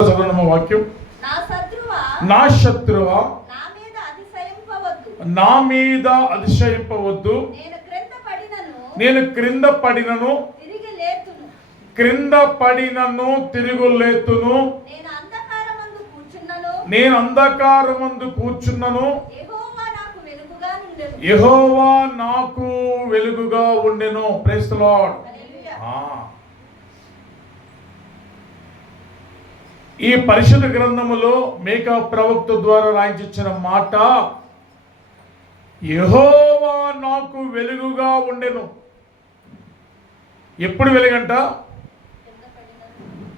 వాక్యం, నా శత్రువా నా మీద అతిశయింపవద్దు, నేను క్రింద పడినను తిరుగులేతును, నేను అంధకారమందు కూర్చున్నను, యెహోవా నాకు వెలుగుగా ఉండెను. Praise the Lord. ఈ పరిశుద్ధ గ్రంథములో మీకా ప్రవక్త ద్వారా రాయించిన మాట, యెహోవా నాకు వెలుగుగా ఉండెను. ఎప్పుడు వెలుగంట?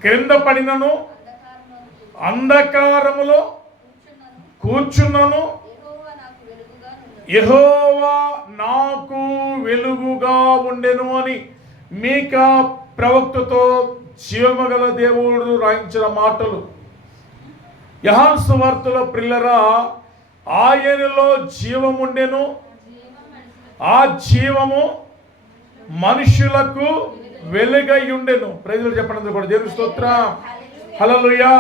క్రింద పడినను అంధకారములో కూర్చున్నను, యెహోవా నాకు వెలుగుగా ఉండెను అని మీకా ప్రవక్తతో జీవమగల దేవుడు రాయించిన మాటలు. యోహాను సువార్తలో ప్రియులారా, ఆయనలో జీవముండెను, ఆ జీవము మనుషులకు వెలుగై ఉండెను. ప్రజలు చెప్పండి కూడా, దేవుని స్తోత్రం, హల్లెలూయా.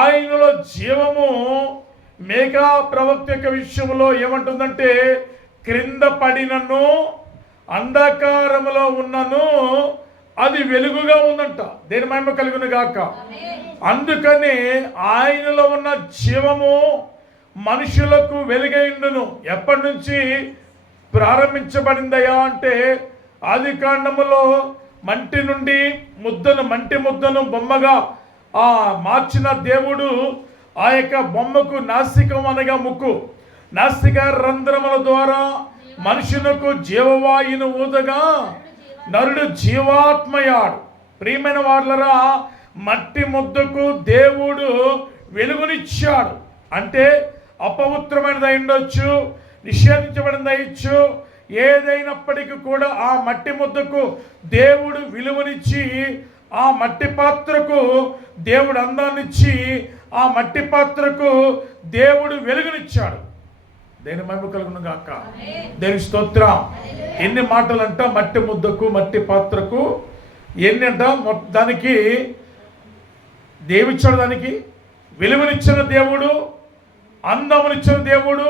ఆయనలో జీవము మీకా ప్రవక్త యొక్క విషయంలో ఏమంటుందంటే, క్రింద పడినను అంధకారములో ఉన్నను అది వెలుగుగా ఉందంట. దేని మహిమ కలుగును గాక. అందుకని ఆయనలో ఉన్న జీవము మనుషులకు వెలుగైండును. ఎప్పటి నుంచి ప్రారంభించబడిందయా అంటే, ఆది కాండములో మంటి నుండి మంటి ముద్దను బొమ్మగా మార్చిన దేవుడు ఆ యొక్క బొమ్మకు నాసికం అనగా ముక్కు, నాసిక రంధ్రముల ద్వారా మనుషులకు జీవవాయును ఊదగా నరుడు జీవాత్మయాడు. ప్రియమైన వాళ్ళరా, మట్టి ముద్దకు దేవుడు వెలుగునిచ్చాడు. అంటే అపవిత్రమైనది అయ్యుండొచ్చు, నిషేధించబడింది అయ్యొచ్చు, ఏదైనప్పటికీ కూడా ఆ మట్టి ముద్దకు దేవుడు విలువనిచ్చి, ఆ మట్టి పాత్రకు దేవుడు అందాన్నిచ్చి, ఆ మట్టి పాత్రకు దేవుడు వెలుగునిచ్చాడు. దేని మహిమ కలుగును గాక. దేని స్తోత్రం. ఎన్ని మాటలంట, మట్టి ముద్దకు మట్టి పాత్రకు ఎన్ని అంట. దానికి దేవుడిచ్చాడు, దానికి వెలుగునిచ్చిన దేవుడు, అందమునిచ్చిన దేవుడు,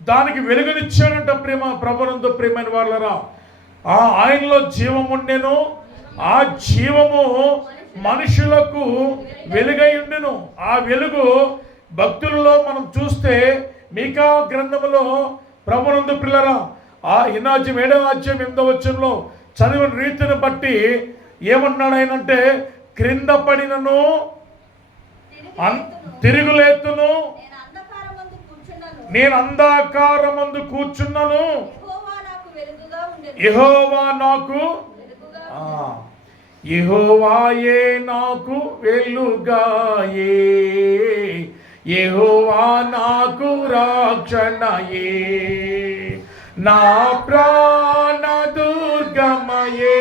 దానికి వెలుగునిచ్చాడంట. ప్రభునందు ప్రియమైన వాళ్ళరా, ఆయనలో జీవం ఉండెను, ఆ జీవము మనుషులకు వెలుగై ఉండెను. ఆ వెలుగు భక్తులలో మనం చూస్తే మీకా గ్రంథములో ప్రభునందు ప్రియులారా, 7వ అధ్యాయం 8వ వచనంలో చదివిన రీతిని బట్టి ఏమన్నాడు ఆయనంటే, క్రింద పడినను తిరుగులేతును, నేను అంధకారమందు కూర్చున్నను, యెహోవా నాకు యెహోవాయే నాకు వెలుగాయే, యెహోవా నాకు రక్షణయే, నా ప్రాణ దుర్గమయే,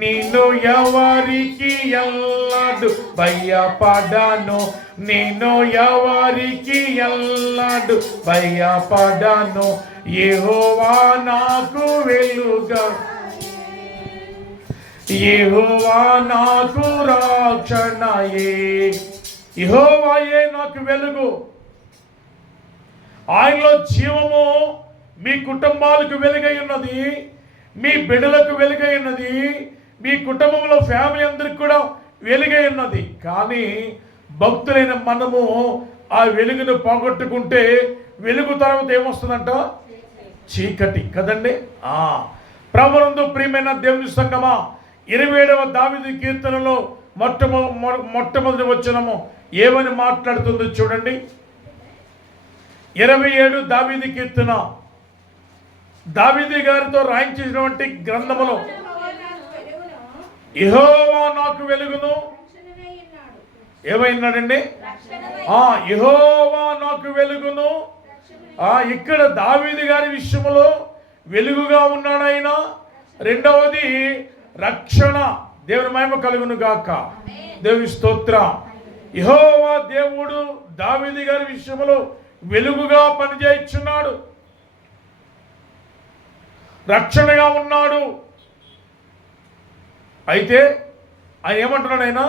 నిన్ను ఎవరికి ఎల్లడు భయపడను, నేను ఎవరికి ఎల్లడు భయపడను, యెహోవా నాకు వెలుగా, యెహోవా నాకు రక్షణయే. యెహోవాయే నాకు వెలుగు. ఆయనలో జీవము మీ కుటుంబాలకు వెలుగై ఉన్నది, మీ బిడ్డలకు వెలుగై ఉన్నది, మీ కుటుంబంలో ఫ్యామిలీ అందరికి కూడా వెలుగై ఉన్నది. కానీ భక్తులైన మనము ఆ వెలుగును పోగొట్టుకుంటే వెలుగు తర్వాత ఏమొస్తుందంట? చీకటి కదండి. ప్రభునందు ప్రియమైన దేవుని సంగమా, 27వ దావీదు కీర్తనలో మొట్టమొదటి వచనము ఏమని మాట్లాడుతుందో చూడండి. 27 దావీదు కీర్తన, దావీదు గారితో రాయించినటువంటి గ్రంథములో, యెహోవా నాకు వెలుగును ఏమైనాడండి? యెహోవా నాకు వెలుగును. ఇక్కడ దావీదు గారి విషయంలో వెలుగుగా ఉన్నాడు ఆయన. రెండవది రక్షణ. దేవుని మహిమ కలుగును గాక. దేవుని స్తోత్రం. యెహోవా దేవుడు దావీదు గారి విషయంలో వెలుగుగా పనిచేయుచున్నాడు, రక్షణగా ఉన్నాడు. అయితే ఆయన ఏమంటున్నాడు? ఆయన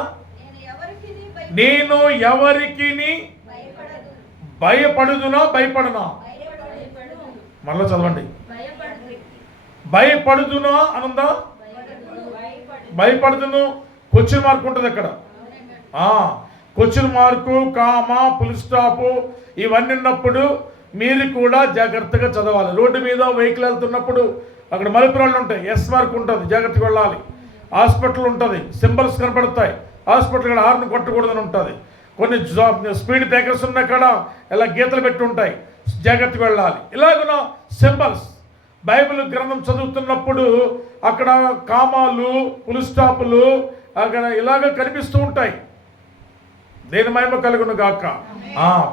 నేను ఎవరికి భయపడుదునా భయపడనా? మళ్ళా చదవండి. భయపడుదునా అనుందా? భయపడుదును క్వశ్చన్ మార్క్ ఉంటుంది అక్కడ. Question mark, comma, full stop ఇవన్నీ ఉన్నప్పుడు మీరు కూడా జాగ్రత్తగా చదవాలి. రోడ్డు మీద వెహికల్ వెళ్తున్నప్పుడు అక్కడ మలుపురాళ్ళు ఉంటాయి, ఎస్ మార్క్ ఉంటుంది, జాగ్రత్తగా వెళ్ళాలి. హాస్పిటల్ ఉంటుంది, సింబల్స్ కనపడతాయి, హాస్పిటల్ హార్న్ కొట్టకూడదని ఉంటుంది. కొన్ని స్పీడ్ బ్రేకర్స్ ఉన్న కాడ ఇలా గీతలు పెట్టి ఉంటాయి, జాగ్రత్తగా వెళ్ళాలి. ఇలాగున్న సింబల్స్ బైబిల్ గ్రంథం చదువుతున్నప్పుడు అక్కడ కామాలు, ఫుల్ స్టాపులు అక్కడ ఇలాగ కనిపిస్తూ ఉంటాయి. దేని మహిమ కలుగును గాక.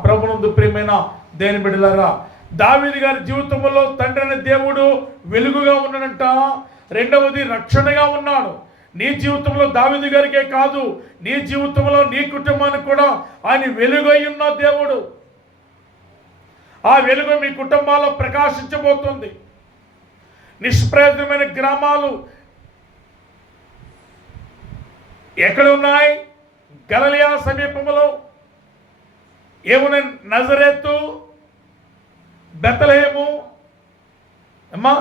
ప్రభునందు ప్రియమైన దేని బిడ్డలారా, దావీదు గారి జీవితంలో తండ్రి అనే దేవుడు వెలుగుగా ఉన్నాడంట. రెండవది రక్షణగా ఉన్నాడు. నీ జీవితంలో దావీదు గారికే కాదు, నీ జీవితంలో నీ కుటుంబానికి కూడా ఆయన వెలుగై ఉన్న దేవుడు. ఆ వెలుగు మీ కుటుంబాల్లో ప్రకాశించబోతుంది. నిష్ప్రయోజనమైన గ్రామాలు ఎక్కడ ఉన్నాయి? గలిలయ సమీపంలో ఏమున్నాయి? నజరేతు, బెత్లెహేము అమ్మా,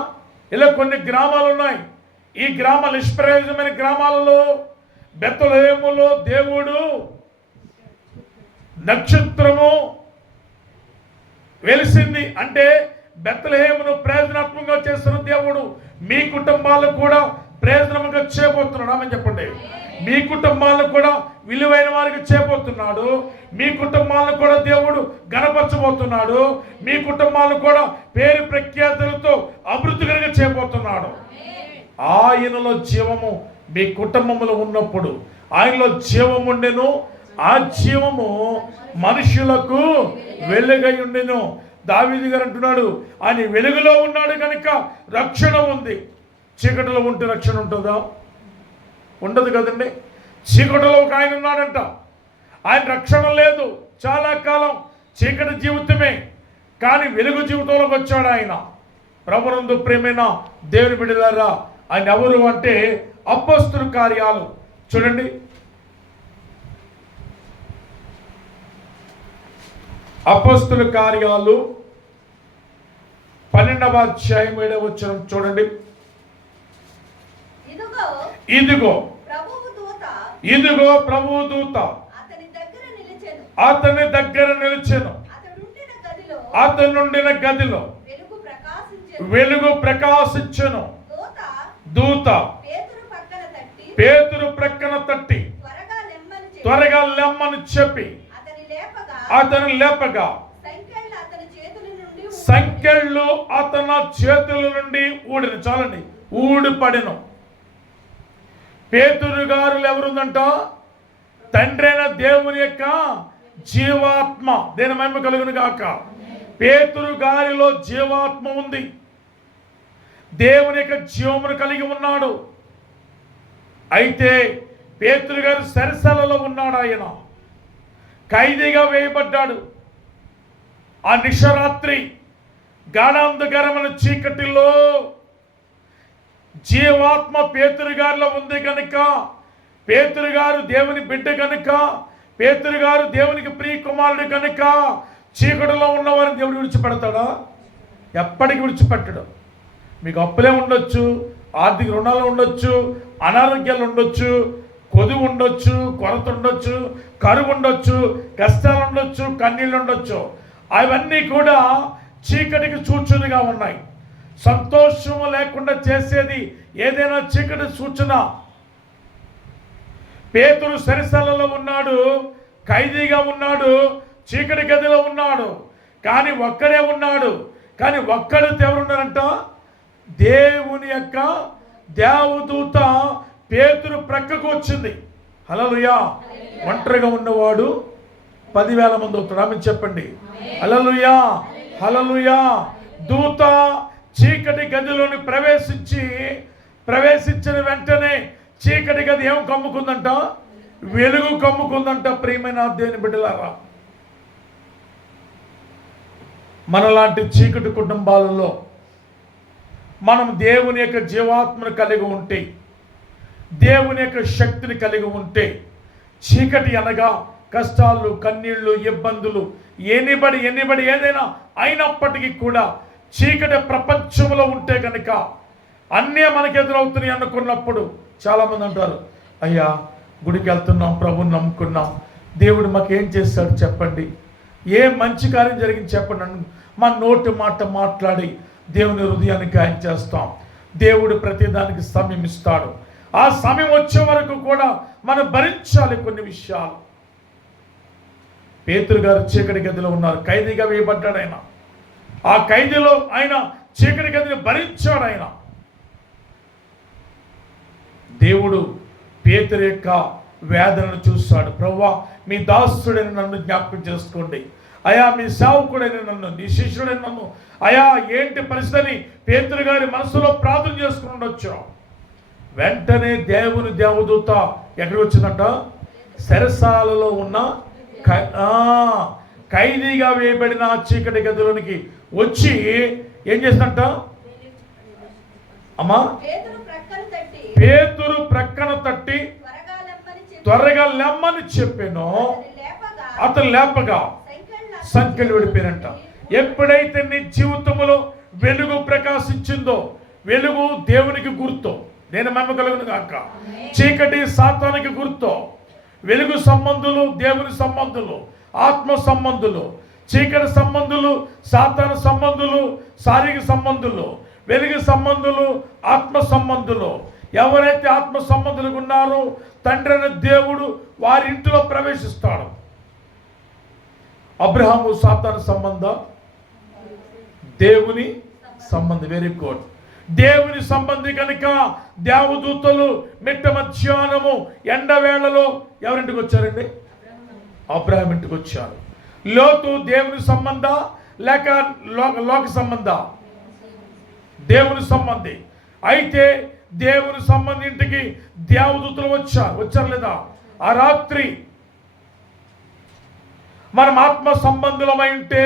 ఇలా కొన్ని గ్రామాలు ఉన్నాయి. ఈ నిష్ప్రయోజనమైన గ్రామాలలో బెత్లెహేములో దేవుడు నక్షత్రము వెలిసింది. అంటే బెత్లెహేమును ప్రయోజనాత్మకంగా చేస్తున్న దేవుడు మీ కుటుంబాలకు కూడా ప్రయోజనంగా చేయబోతున్నాడు. ఆమె చెప్పండి. మీ కుటుంబాలను కూడా విలువైన వారికి చేయబోతున్నాడు. మీ కుటుంబాలను కూడా దేవుడు గణపరచబోతున్నాడు. మీ కుటుంబాలను కూడా పేరు ప్రఖ్యాతులతో అభివృద్ధికరంగా చేయబోతున్నాడు. ఆయనలో జీవము మీ కుటుంబంలో ఉన్నప్పుడు ఆయనలో జీవం ఉండెను, ఆ జీవము మనుషులకు వెలుగై ఉండెను. దావీదు గారు అంటున్నాడు, ఆయన వెలుగులో ఉన్నాడు కనుక రక్షణ ఉంది. చీకటిలో ఉంటే రక్షణ ఉంటుందా? ఉండదు కదండి. చీకటిలో ఒక ఆయన ఉన్నాడంట, ఆయన రక్షణ లేదు. చాలా కాలం చీకటి జీవితమే, కానీ వెలుగు జీవితంలోకి వచ్చాడు ఆయన. ప్రభునందు ప్రియమైన దేవుని బిడ్డలారా, ఆయన ఎవరు అంటే అపోస్తల కార్యాలు చూడండి. అపోస్తల కార్యాలు 12వ అధ్యాయం 7వ వచనం చూడండి. ఇదిగో ప్రభువు దూత అతని దగ్గర నిలిచెను. అతనుండిన గదిలో వెలుగు ప్రకాశించెను. దూత పేతురు ప్రక్కన తట్టి త్వరగా లెమ్మని చెప్పి అతను లేపగా సంకెళ్ళు అతని చేతుల నుండి ఊడిన. చాలండి, ఊడిపడెను. పేతురు గారు ఎవరుందంట? తండ్రి అయిన దేవుని యొక్క జీవాత్మ. దేని మహిమ కలుగును గాక. పేతురు గారిలో జీవాత్మ ఉంది. దేవుని యొక్క జీవమును కలిగి ఉన్నాడు. అయితే పేతురు గారు సరిసలలో ఉన్నాడు. ఆయన ఖైదీగా వేయబడ్డాడు. ఆ నిశరాత్రి గాఢాంధకరమైన చీకటిలో జీవాత్మ పేతురు గారిలో ఉంది కనుక, పేతురు గారు దేవుని బిడ్డ కనుక, పేతురు గారు దేవునికి ప్రియ కుమారుడు కనుక చీకటిలో ఉన్నవారిని దేవుడు విడిచిపెడతాడా? ఎప్పటికీ విడిచిపెట్టడు. మీకు అప్పులే ఉండొచ్చు, ఆర్థిక రుణాలు ఉండొచ్చు, అనారోగ్యాలు ఉండొచ్చు, కొదువు ఉండొచ్చు, కొరత ఉండొచ్చు, కరువు ఉండొచ్చు, కష్టాలు ఉండొచ్చు, కన్నీళ్ళు ఉండొచ్చు. అవన్నీ కూడా చీకటికి సూచనగా ఉన్నాయి. సంతోషము లేకుండా చేసేది ఏదైనా చీకటి సూచన. పేతురు సరిసలలో ఉన్నాడు, ఖైదీగా ఉన్నాడు, చీకటి గదిలో ఉన్నాడు, కానీ ఒక్కడే ఉన్నాడు. కానీ ఒక్కడితో ఎవరున్నారంట? దేవుని యొక్క దేవదూత పేతురు ప్రక్కకు వచ్చింది. హల్లెలూయా. ఒంటరిగా ఉన్నవాడు 10,000 మంది అవుతాడు. ఆమె చెప్పండి హల్లెలూయా, హల్లెలూయా. దూత చీకటి గదిలోని ప్రవేశించిన వెంటనే చీకటి గది ఏం కమ్ముకుందంట? వెలుగు కమ్ముకుందంట. ప్రియమైన దేవుని బిడ్డలారా, మనలాంటి చీకటి కుటుంబాలలో మనం దేవుని యొక్క జీవాత్మను కలిగి ఉంటే, దేవుని యొక్క శక్తిని కలిగి ఉంటే, చీకటి అనగా కష్టాలు, కన్నీళ్లు, ఇబ్బందులు, ఎన్నిబడి ఏదైనా అయినప్పటికీ కూడా చీకటి ప్రపంచంలో ఉంటే కనుక అన్నీ మనకు ఎదురవుతున్నాయి అనుకున్నప్పుడు చాలామంది అంటారు, అయ్యా గుడికి వెళ్తున్నాం, ప్రభుని నమ్ముకున్నాం, దేవుడు మాకేం చేస్తాడు చెప్పండి, ఏ మంచి కార్యం జరిగింది చెప్పండి. మా నోటి మాట మాట్లాడి దేవుని హృదయాన్ని గాయం చేస్తాం. దేవుడు ప్రతిదానికి సమయం ఇస్తాడు. ఆ సమయం వచ్చే వరకు కూడా మనం భరించాలి కొన్ని విషయాలు. పేతురు గారు చీకటి గదిలో ఉన్నారు, ఖైదీగా వేయబడ్డాడు ఆయన. ఆ ఖైదీలో ఆయన చీకటి గదిని భరించాడు ఆయన. దేవుడు పేతురు యొక్క వేదనను చూస్తాడు. ప్రభువా, మీ దాసుడైన నన్ను జ్ఞాపకం చేసుకోండి, అయా మీ సేవకుడైన నన్ను, నీ శిష్యుడైన నన్ను, అయా ఏంటి పరిస్థితి పేతురు గారి మనసులో ప్రార్థన చేసుకుని ఉండొచ్చు. వెంటనే దేవుని దేవదూత ఎక్కడికి వచ్చిందంట? చెరసాలలో ఉన్న ఖైదీగా వేయబడిన చీకటి గదిలోనికి వచ్చి ఏం చేసిందంట అమ్మా? పేతురు ప్రక్కన తట్టి త్వరగా లెమ్మని చెప్పాను. అతను లేపగా సంఖ్యలు విడిపోయినంట. ఎప్పుడైతే నీ జీవితంలో వెలుగు ప్రకాశించిందో, వెలుగు దేవునికి గుర్తు, నేను నమ్మగలను కాక, చీకటి సాతానికి గుర్తు. వెలుగు సంబంధులు దేవుని సంబంధులు, ఆత్మ సంబంధులు. చీకటి సంబంధులు సాతాను సంబంధులు, శారీరక సంబంధులు. వెలుగు సంబంధులు ఆత్మ సంబంధులు. ఎవరైతే ఆత్మ సంబంధులుగా ఉన్నారో తండ్రి అనే దేవుడు వారి ఇంటిలో ప్రవేశిస్తాడు. అబ్రహాము సాతాను సంబంధం, దేవుని సంబంధం. Very good. దేవుని సంబంధి కనుక దేవదూతలు మిట్ట మధ్యాహ్నము ఎండవేళలో ఎవరింటికి వచ్చారండి? అబ్రహాం ఇంటికి వచ్చారు. లోతు దేవుని సంబంధ లేక లోక సంబంధ? దేవుని సంబంధి. అయితే దేవుని సంబంధి ఇంటికి దేవదూతలు వచ్చారు లేదా? ఆ రాత్రి మనం ఆత్మ సంబంధులమై ఉంటే,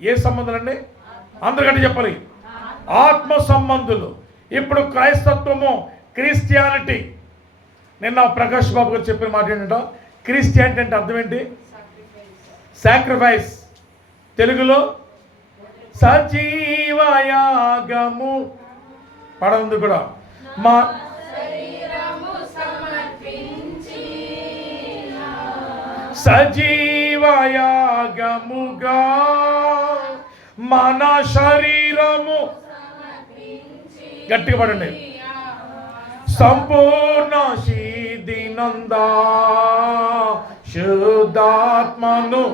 ఏ సంబంధాలు అండి? అందరికంటే చెప్పాలి, ఆత్మ సంబంధులు. ఇప్పుడు క్రైస్తత్వము, క్రిస్టియానిటీ, నిన్న ప్రకాష్ బాబు గారు చెప్పిన మాట ఏంటంటే, క్రిస్టియానిటీ అంటే అర్థం ఏంటి? సాక్రిఫైస్. తెలుగులో సజీవయాగము. పడందు కూడా మా సజీవయాగముగా మన శరీరము, గట్టిగా పడండి, సంపూర్ణ శీదినందా శుద్ధాత్మను,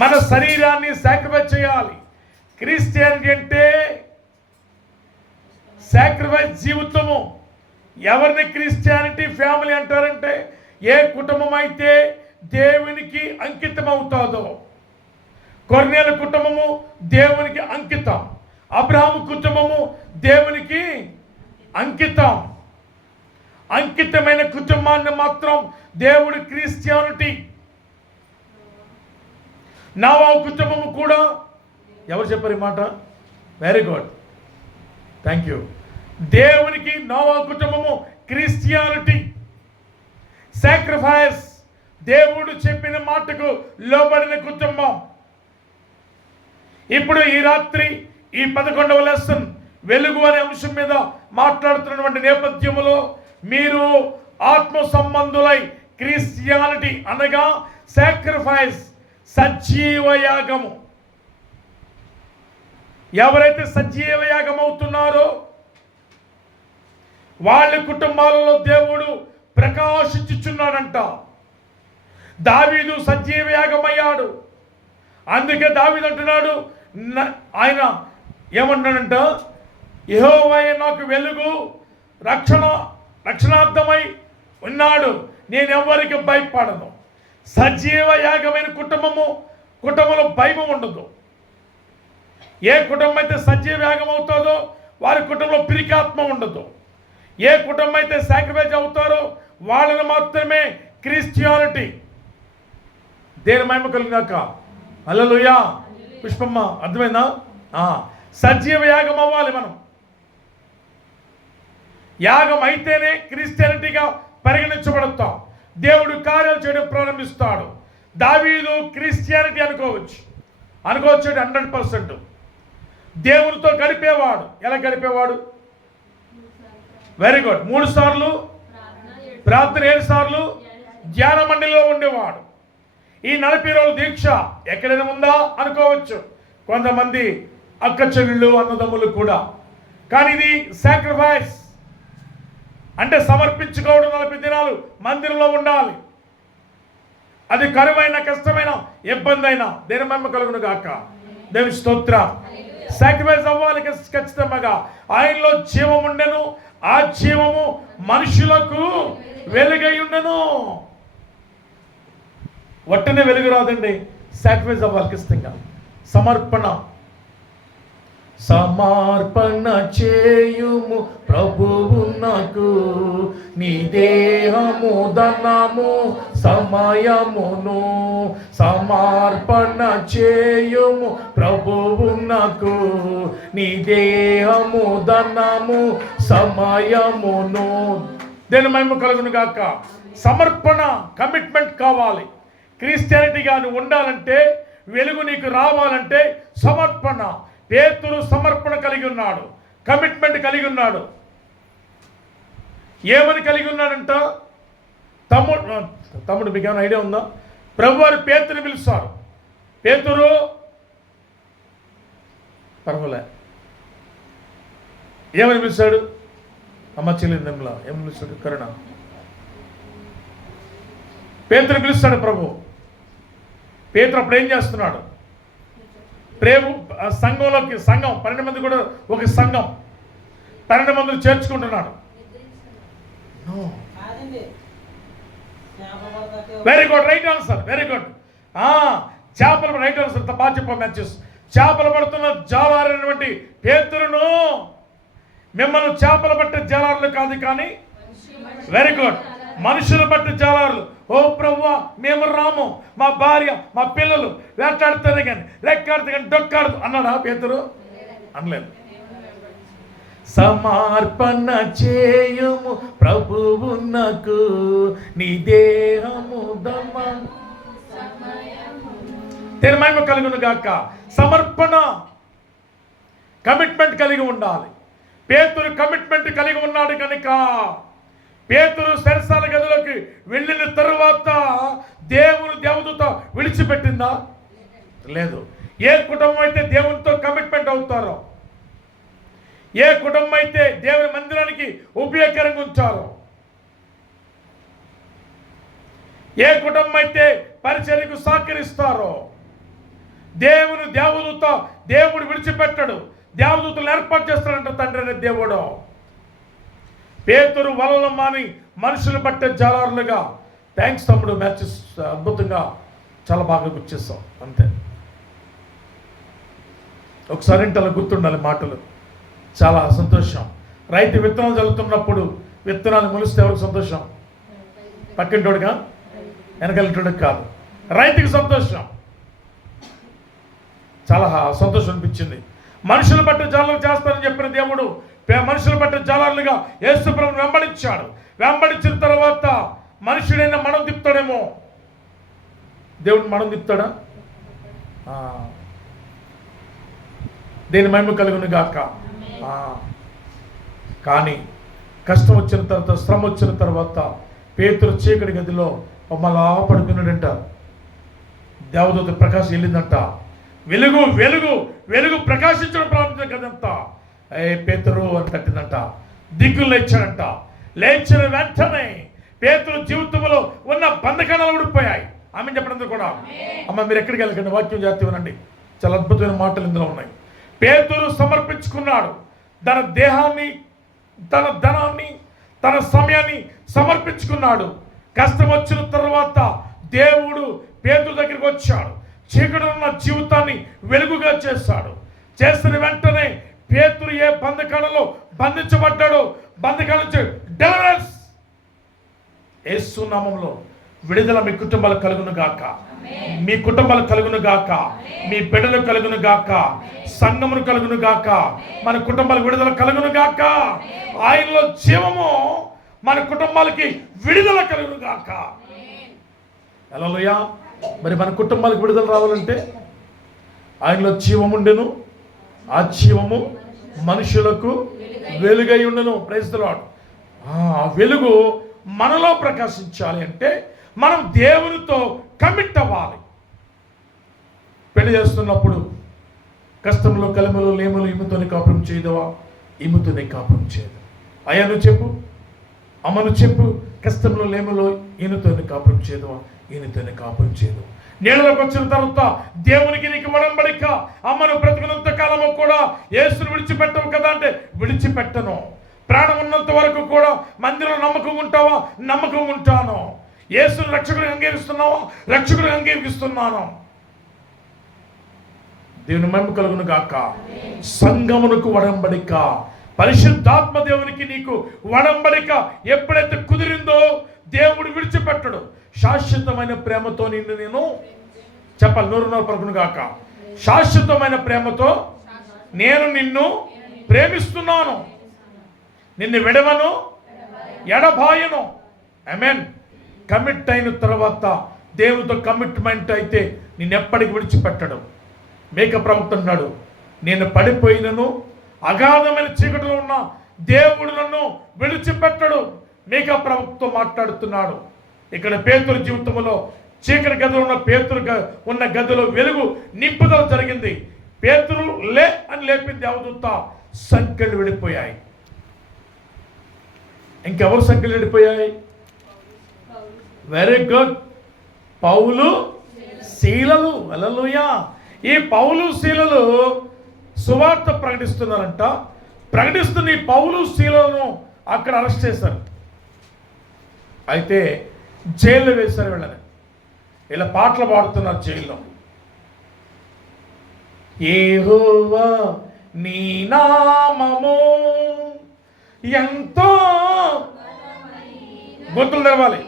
మన శరీరాన్ని సాక్రిఫైస్ చేయాలి. క్రిస్టియానిటీ అంటే సాక్రిఫైస్ జీవితము. ఎవరిని క్రిస్టియానిటీ ఫ్యామిలీ అంటారంటే, ఏ కుటుంబం అయితే దేవునికి అంకితం అవుతుందో. కొర్నేలు కుటుంబము దేవునికి అంకితం, అబ్రహాము కుటుంబము దేవునికి అంకితం. అంకితమైన కుటుంబాన్ని మాత్రం దేవుడు క్రిస్టియానిటీ. నోవా కుటుంబము కూడా, ఎవరు చెప్పారు ఈ మాట? Very good, thank you. దేవునికి నోవా కుటుంబము క్రిస్టియానిటీ. సాక్రిఫైస్, దేవుడు చెప్పిన మాటకు లోబడిన కుటుంబం. ఇప్పుడు ఈ రాత్రి ఈ 11వ లెసన్ వెలుగు అనే అంశం మీద మాట్లాడుతున్నటువంటి నేపథ్యంలో మీరు ఆత్మ సంబంధులై, క్రిస్టియానిటీ అనగా సాక్రిఫైస్, సజీవయాగము. ఎవరైతే సజీవయాగం అవుతున్నారో వాళ్ళ కుటుంబాలలో దేవుడు ప్రకాశించుచున్నాడంట. దావీదు సజీవయాగమయ్యాడు. అందుకే దావీదు అంటున్నాడు, ఆయన ఏమంటున్నాడంట, యెహోవాయే నాకు వెలుగు, రక్షణార్థమై ఉన్నాడు, నేను ఎవరికి భయపడను. సజీవయాగమైన కుటుంబంలో భయం ఉండదు. ఏ కుటుంబం అయితే సజీవయాగం అవుతుందో వారి కుటుంబంలో పిరికాత్మ ఉండదు. ఏ కుటుంబం అయితే సాక్రిఫైస్ అవుతారో వాళ్ళని మాత్రమే క్రిస్టియానిటీ. దేని మహిమ కలిగినాక హల్లెలూయా. పుష్పమ్మ అర్థమైందా? సజీవ యాగం అవ్వాలి మనం. యాగం అయితేనే క్రిస్టియానిటీగా పరిగణించబడతాం. దేవుడు కార్యాలు చేయడం ప్రారంభిస్తాడు. దావీదు క్రిస్టియానిటీ అనుకోవచ్చు 100%. దేవునితో గడిపేవాడు. ఎలా గడిపేవాడు? Very good. 3 సార్లు ప్రార్థన, 7 సార్లు ధ్యాన మండలిలో ఉండేవాడు. ఈ 40 రోజుల దీక్ష ఎక్కడైనా ఉందా అనుకోవచ్చు కొంతమంది అక్క చెల్లెళ్ళు అన్నదమ్ములు కూడా. కానీ ఇది సాక్రిఫైస్ అంటే సమర్పించుకోవడం. 40 దినాలు మందిరంలో ఉండాలి. అది కరువైన, కష్టమైన, ఇబ్బంది అయినా దేని మహిమ కలుగును గాక. దేవుని స్తోత్రం. సాక్రిఫైస్ అవ్వాలి ఖచ్చితంగా. ఆయనలో జీవం ఉండెను, ఆ జీవము మనుషులకు వెలుగై ఉండెను. వట్టనే వెలుగు రాదండి, సాక్రిఫైస్ అవ్వాలి ఖచ్చితంగా. సమర్పణ చేయుము ప్రభువునకు, నీ దేహము ధనము సమయమును. సమర్పణ చేయుము ప్రభువునకు, నీ దేహము ధనము సమయమును. దేని మహిమ కలుగును గాక. సమర్పణ, కమిట్మెంట్ కావాలి. క్రిస్టియానిటీగా నువ్వు ఉండాలంటే, వెలుగు నీకు రావాలంటే సమర్పణ. పేతురు సమర్పణ కలిగి ఉన్నాడు, కమిట్మెంట్ కలిగి ఉన్నాడు. ఏమని కలిగి ఉన్నాడంట? తమ్ముడు మీకు ఏమైనా ఐడియా ఉందా? ప్రభువారు పేతురుని పిలుస్తారు. పేతురు పర్వాలే ఏమని పిలిచాడు? అమ్మ చెల్లిందమ్లా ఏమని పిలిచాడు? కరుణ. పేతురు పిలుస్తాడు ప్రభు. పేతురు అప్పుడు ఏం చేస్తున్నాడు? సంఘంలోకి 12 మంది కూడా ఒక సంఘం 12 మందిని చేర్చుకుంటున్నాడు. Very good, right answer, very good. చేపలు, రైట్ ఆన్సర్. బాగా చెప్పాం. మ్యాచెస్ చేపలు పడుతున్న జాలారైనటువంటి పేతురును మిమ్మల్ని చేపలు పట్టే జాలారులు కాదు కానీ, వెరీ గుడ్, మనుషులు బట్టి జాలారులు. ఓ ప్రభువా మేము రాము, మా భార్య మా పిల్లలు వేటాడుతుంది కానీ రెక్కాడుతుంది కానీ డొక్కాడదు అన్నాడా పేతురు? అనలేదు. సమర్పణ చేయుము ప్రభువునకు, నీ దేహము ధనము దేని మహిమ కలుగును గాక. సమర్పణ, కమిట్మెంట్ కలిగి ఉండాలి. పేతురు కమిట్మెంట్ కలిగి ఉన్నాడు కనుక పేతురు సరసాల గదిలోకి వెళ్ళిన తరువాత దేవుని దేవదూత విడిచిపెట్టిందా? లేదు. ఏ కుటుంబం అయితే దేవునితో కమిట్మెంట్ అవుతారో, ఏ కుటుంబం అయితే దేవుని మందిరానికి ఉపయోగకరంగా ఉంచారో, ఏ కుటుంబం అయితే పరిచర్యకు సహకరిస్తారో, దేవుని దేవదూత దేవుడు విడిచిపెట్టడు, దేవదూతలు ఏర్పాటు చేస్తాడంట తండ్రి అనే దేవుడు. పేతురు వలలు మాని మనుషులు పట్టే జాలారులుగా. థ్యాంక్స్ తమ్ముడు, మ్యాచెస్ అద్భుతంగా చాలా బాగా గుర్తిస్తాం. అంతే, ఒకసారి అలా గుర్తుండాలి మాటలు. చాలా సంతోషం. రైతు విత్తనాలు చల్లుతున్నప్పుడు విత్తనాలు మొలిస్తే ఎవరికి సంతోషం? పక్కింటోడుగా, వెనకలింటోడికి కాదు, రైతుకి సంతోషం. చాలా సంతోషం అనిపించింది. మనుషులు బట్టి జాలరు చేస్తారని చెప్పిన దేవుడు మనుషులు బట్టి జాలరులుగా యేసు ప్రభువును వెంబడించాడు. వెంబడించిన తర్వాత మనుషుడైనా మనం తిప్పుతాడేమో, దేవుడు మనం తిప్పుతాడా? దేని మహిమ కలుగును గాక. కానీ కష్టం వచ్చిన తర్వాత, శ్రమ వచ్చిన తర్వాత పేతురు చీకటి గదిలో మళ్ళా పడుకున్నాడంట. దేవదూత ప్రకాశం వెళ్ళిందంట. వెలుగు వెలుగు వెలుగు ప్రకాశించడం ప్రారంభించిన గదంతా పేతురు అని తట్టిందంట. దిగులు లేచాడంట. లేచిన వెంటనే పేతురు జీవితంలో ఉన్న బంధకాలు ఊడిపోయాయి. ఆమె చెప్పడంతో కూడా, అమ్మ మీరు ఎక్కడికి వెళ్ళకండి, వాక్యం చేస్తామనండి. చాలా అద్భుతమైన మాటలు ఇందులో ఉన్నాయి. పేతురు సమర్పించుకున్నాడు. తన దేహాన్ని, తన ధనాన్ని, తన సమయాన్ని సమర్పించుకున్నాడు. కష్టం వచ్చిన తర్వాత దేవుడు పేతురు దగ్గరికి వచ్చాడు. చీకటి ఉన్న జీవితాన్ని వెలుగుగా చేశాడు. చేసిన వెంటనే పేతురు ఏ బంధకాలలో బంధించబడ్డాడో బంధకాల నుంచి డెలివరెన్స్ యేసు నామములో విడుదల మీ కుటుంబాలు కలుగును గాక. మీ కుటుంబాలు కలుగును గాక. మీ బిడ్డలు కలుగును గాక. సంఘమును కలుగును గాక. మన కుటుంబాల విడుదల కలుగును గాక. ఆయనలో జీవము మన కుటుంబాలకి విడుదల కలుగును గాక. హల్లెలూయా. మరి మన కుటుంబాలకు విడుదల రావాలంటే ఆయనలో జీవము ఉండెను, ఆ జీవము మనుషులకు వెలుగై ఉండెను. Praise the Lord. ఆ వెలుగు మనలో ప్రకాశించాలి అంటే మనం దేవునితో కమిట్ అవ్వాలి. పెళ్లి చేస్తున్నప్పుడు కష్టంలో కలిమలో లేమలు ఈమెతోనే కాపురం చేయదవా, ఈమెతోనే కాపురం చేయదు. అయ్యా నువ్వు చెప్పు, అమ్మను చెప్పు, కష్టంలో లేమలో ఈయనతోనే కాపురం చేయదవా, ఈయనతోనే కాపురం చేయదు. నీళ్ళలోకి వచ్చిన తర్వాత దేవునికి నీకు ఉడంబడిక. అమ్మను బ్రతికినంత కాలము కూడా యేసును విడిచిపెట్టవు కదా అంటే విడిచిపెట్టను. ప్రాణం ఉన్నంత వరకు కూడా మందిరంలో నమ్మకం ఉంటావా, నమ్మకం ఉంటాను. యేసును రక్షకుడు అంగీకరిస్తున్నావా, రక్షకుడు అంగీకరిస్తున్నాను. దేవుని మహిమ కలుగును గాక. సంగమునకు వడంబడిక, పరిశుద్ధాత్మ దేవునికి నీకు వడంబడిక ఎప్పుడైతే కుదిరిందో దేవుడు విడిచిపెట్టడు. శాశ్వతమైన ప్రేమతో నిన్ను నేను చెప్పాలి, నూరు పలుకును గాక. శాశ్వతమైన ప్రేమతో నేను నిన్ను ప్రేమిస్తున్నాను, నిన్ను విడవను, ఎడబాయను. ఆమేన్. కమిట్ అయిన తర్వాత దేవునితో కమిట్మెంట్ అయితే నిన్నెప్పటికి విడిచిపెట్టడు. మేక ప్రవక్త అన్నాడు, నేను పడిపోయినను అగాధమైన చీకటిలో ఉన్న దేవుడు నన్ను విడిచిపెట్టడు. మేక ప్రవక్తతో మాట్లాడుతున్నాడు. ఇక్కడ పేతురు జీవితంలో చీకటి గదిలో ఉన్న పేతురు ఉన్న గదిలో వెలుగు నింపుదల జరిగింది. పేతురు లే అని లేపింది దేవదూత. సంఖ్యలు విడిపోయాయి. ఇంకెవరు సంఖ్యలు విడిపోయాయి? Very good. పౌలు శీలలు. హల్లెలూయా. ఈ పౌలు శీలలు సువార్త ప్రకటిస్తున్నారంట. ప్రకటిస్తున్న ఈ పౌలు శీలను అక్కడ అరెస్ట్ చేశారు. అయితే జైల్లో వేశారు వీళ్ళని. ఇలా పాటలు పాడుతున్నారు జైల్లో. యెహోవా నీ నామము ఎంతో, గొంతులు తెరవాలి.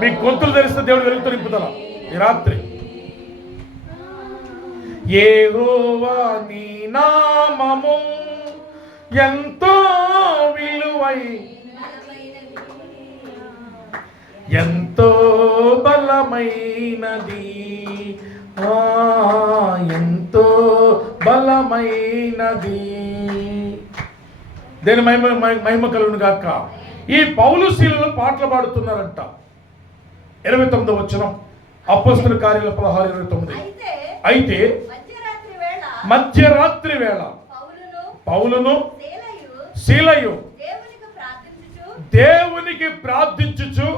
మీ గొంతులు తెరిస్తే దేవుడు వెలుగుతూ నింపుతారా ఈ రాత్రి. యెహోవా నీ నామము ఎంతో విలువై, ఎంతో బలమైనది, ఎంతో బలమైనది. దేని మహిమ కలుగును గాక. ఈ పౌలు శీలలో పాటలు పాడుతున్నారంట. 29వ వచనం, అపోస్తలుల కార్యాల 16:29. అయితే మధ్యరాత్రి వేళ పౌలును శీలయు దేవునికి ప్రార్థించుచు.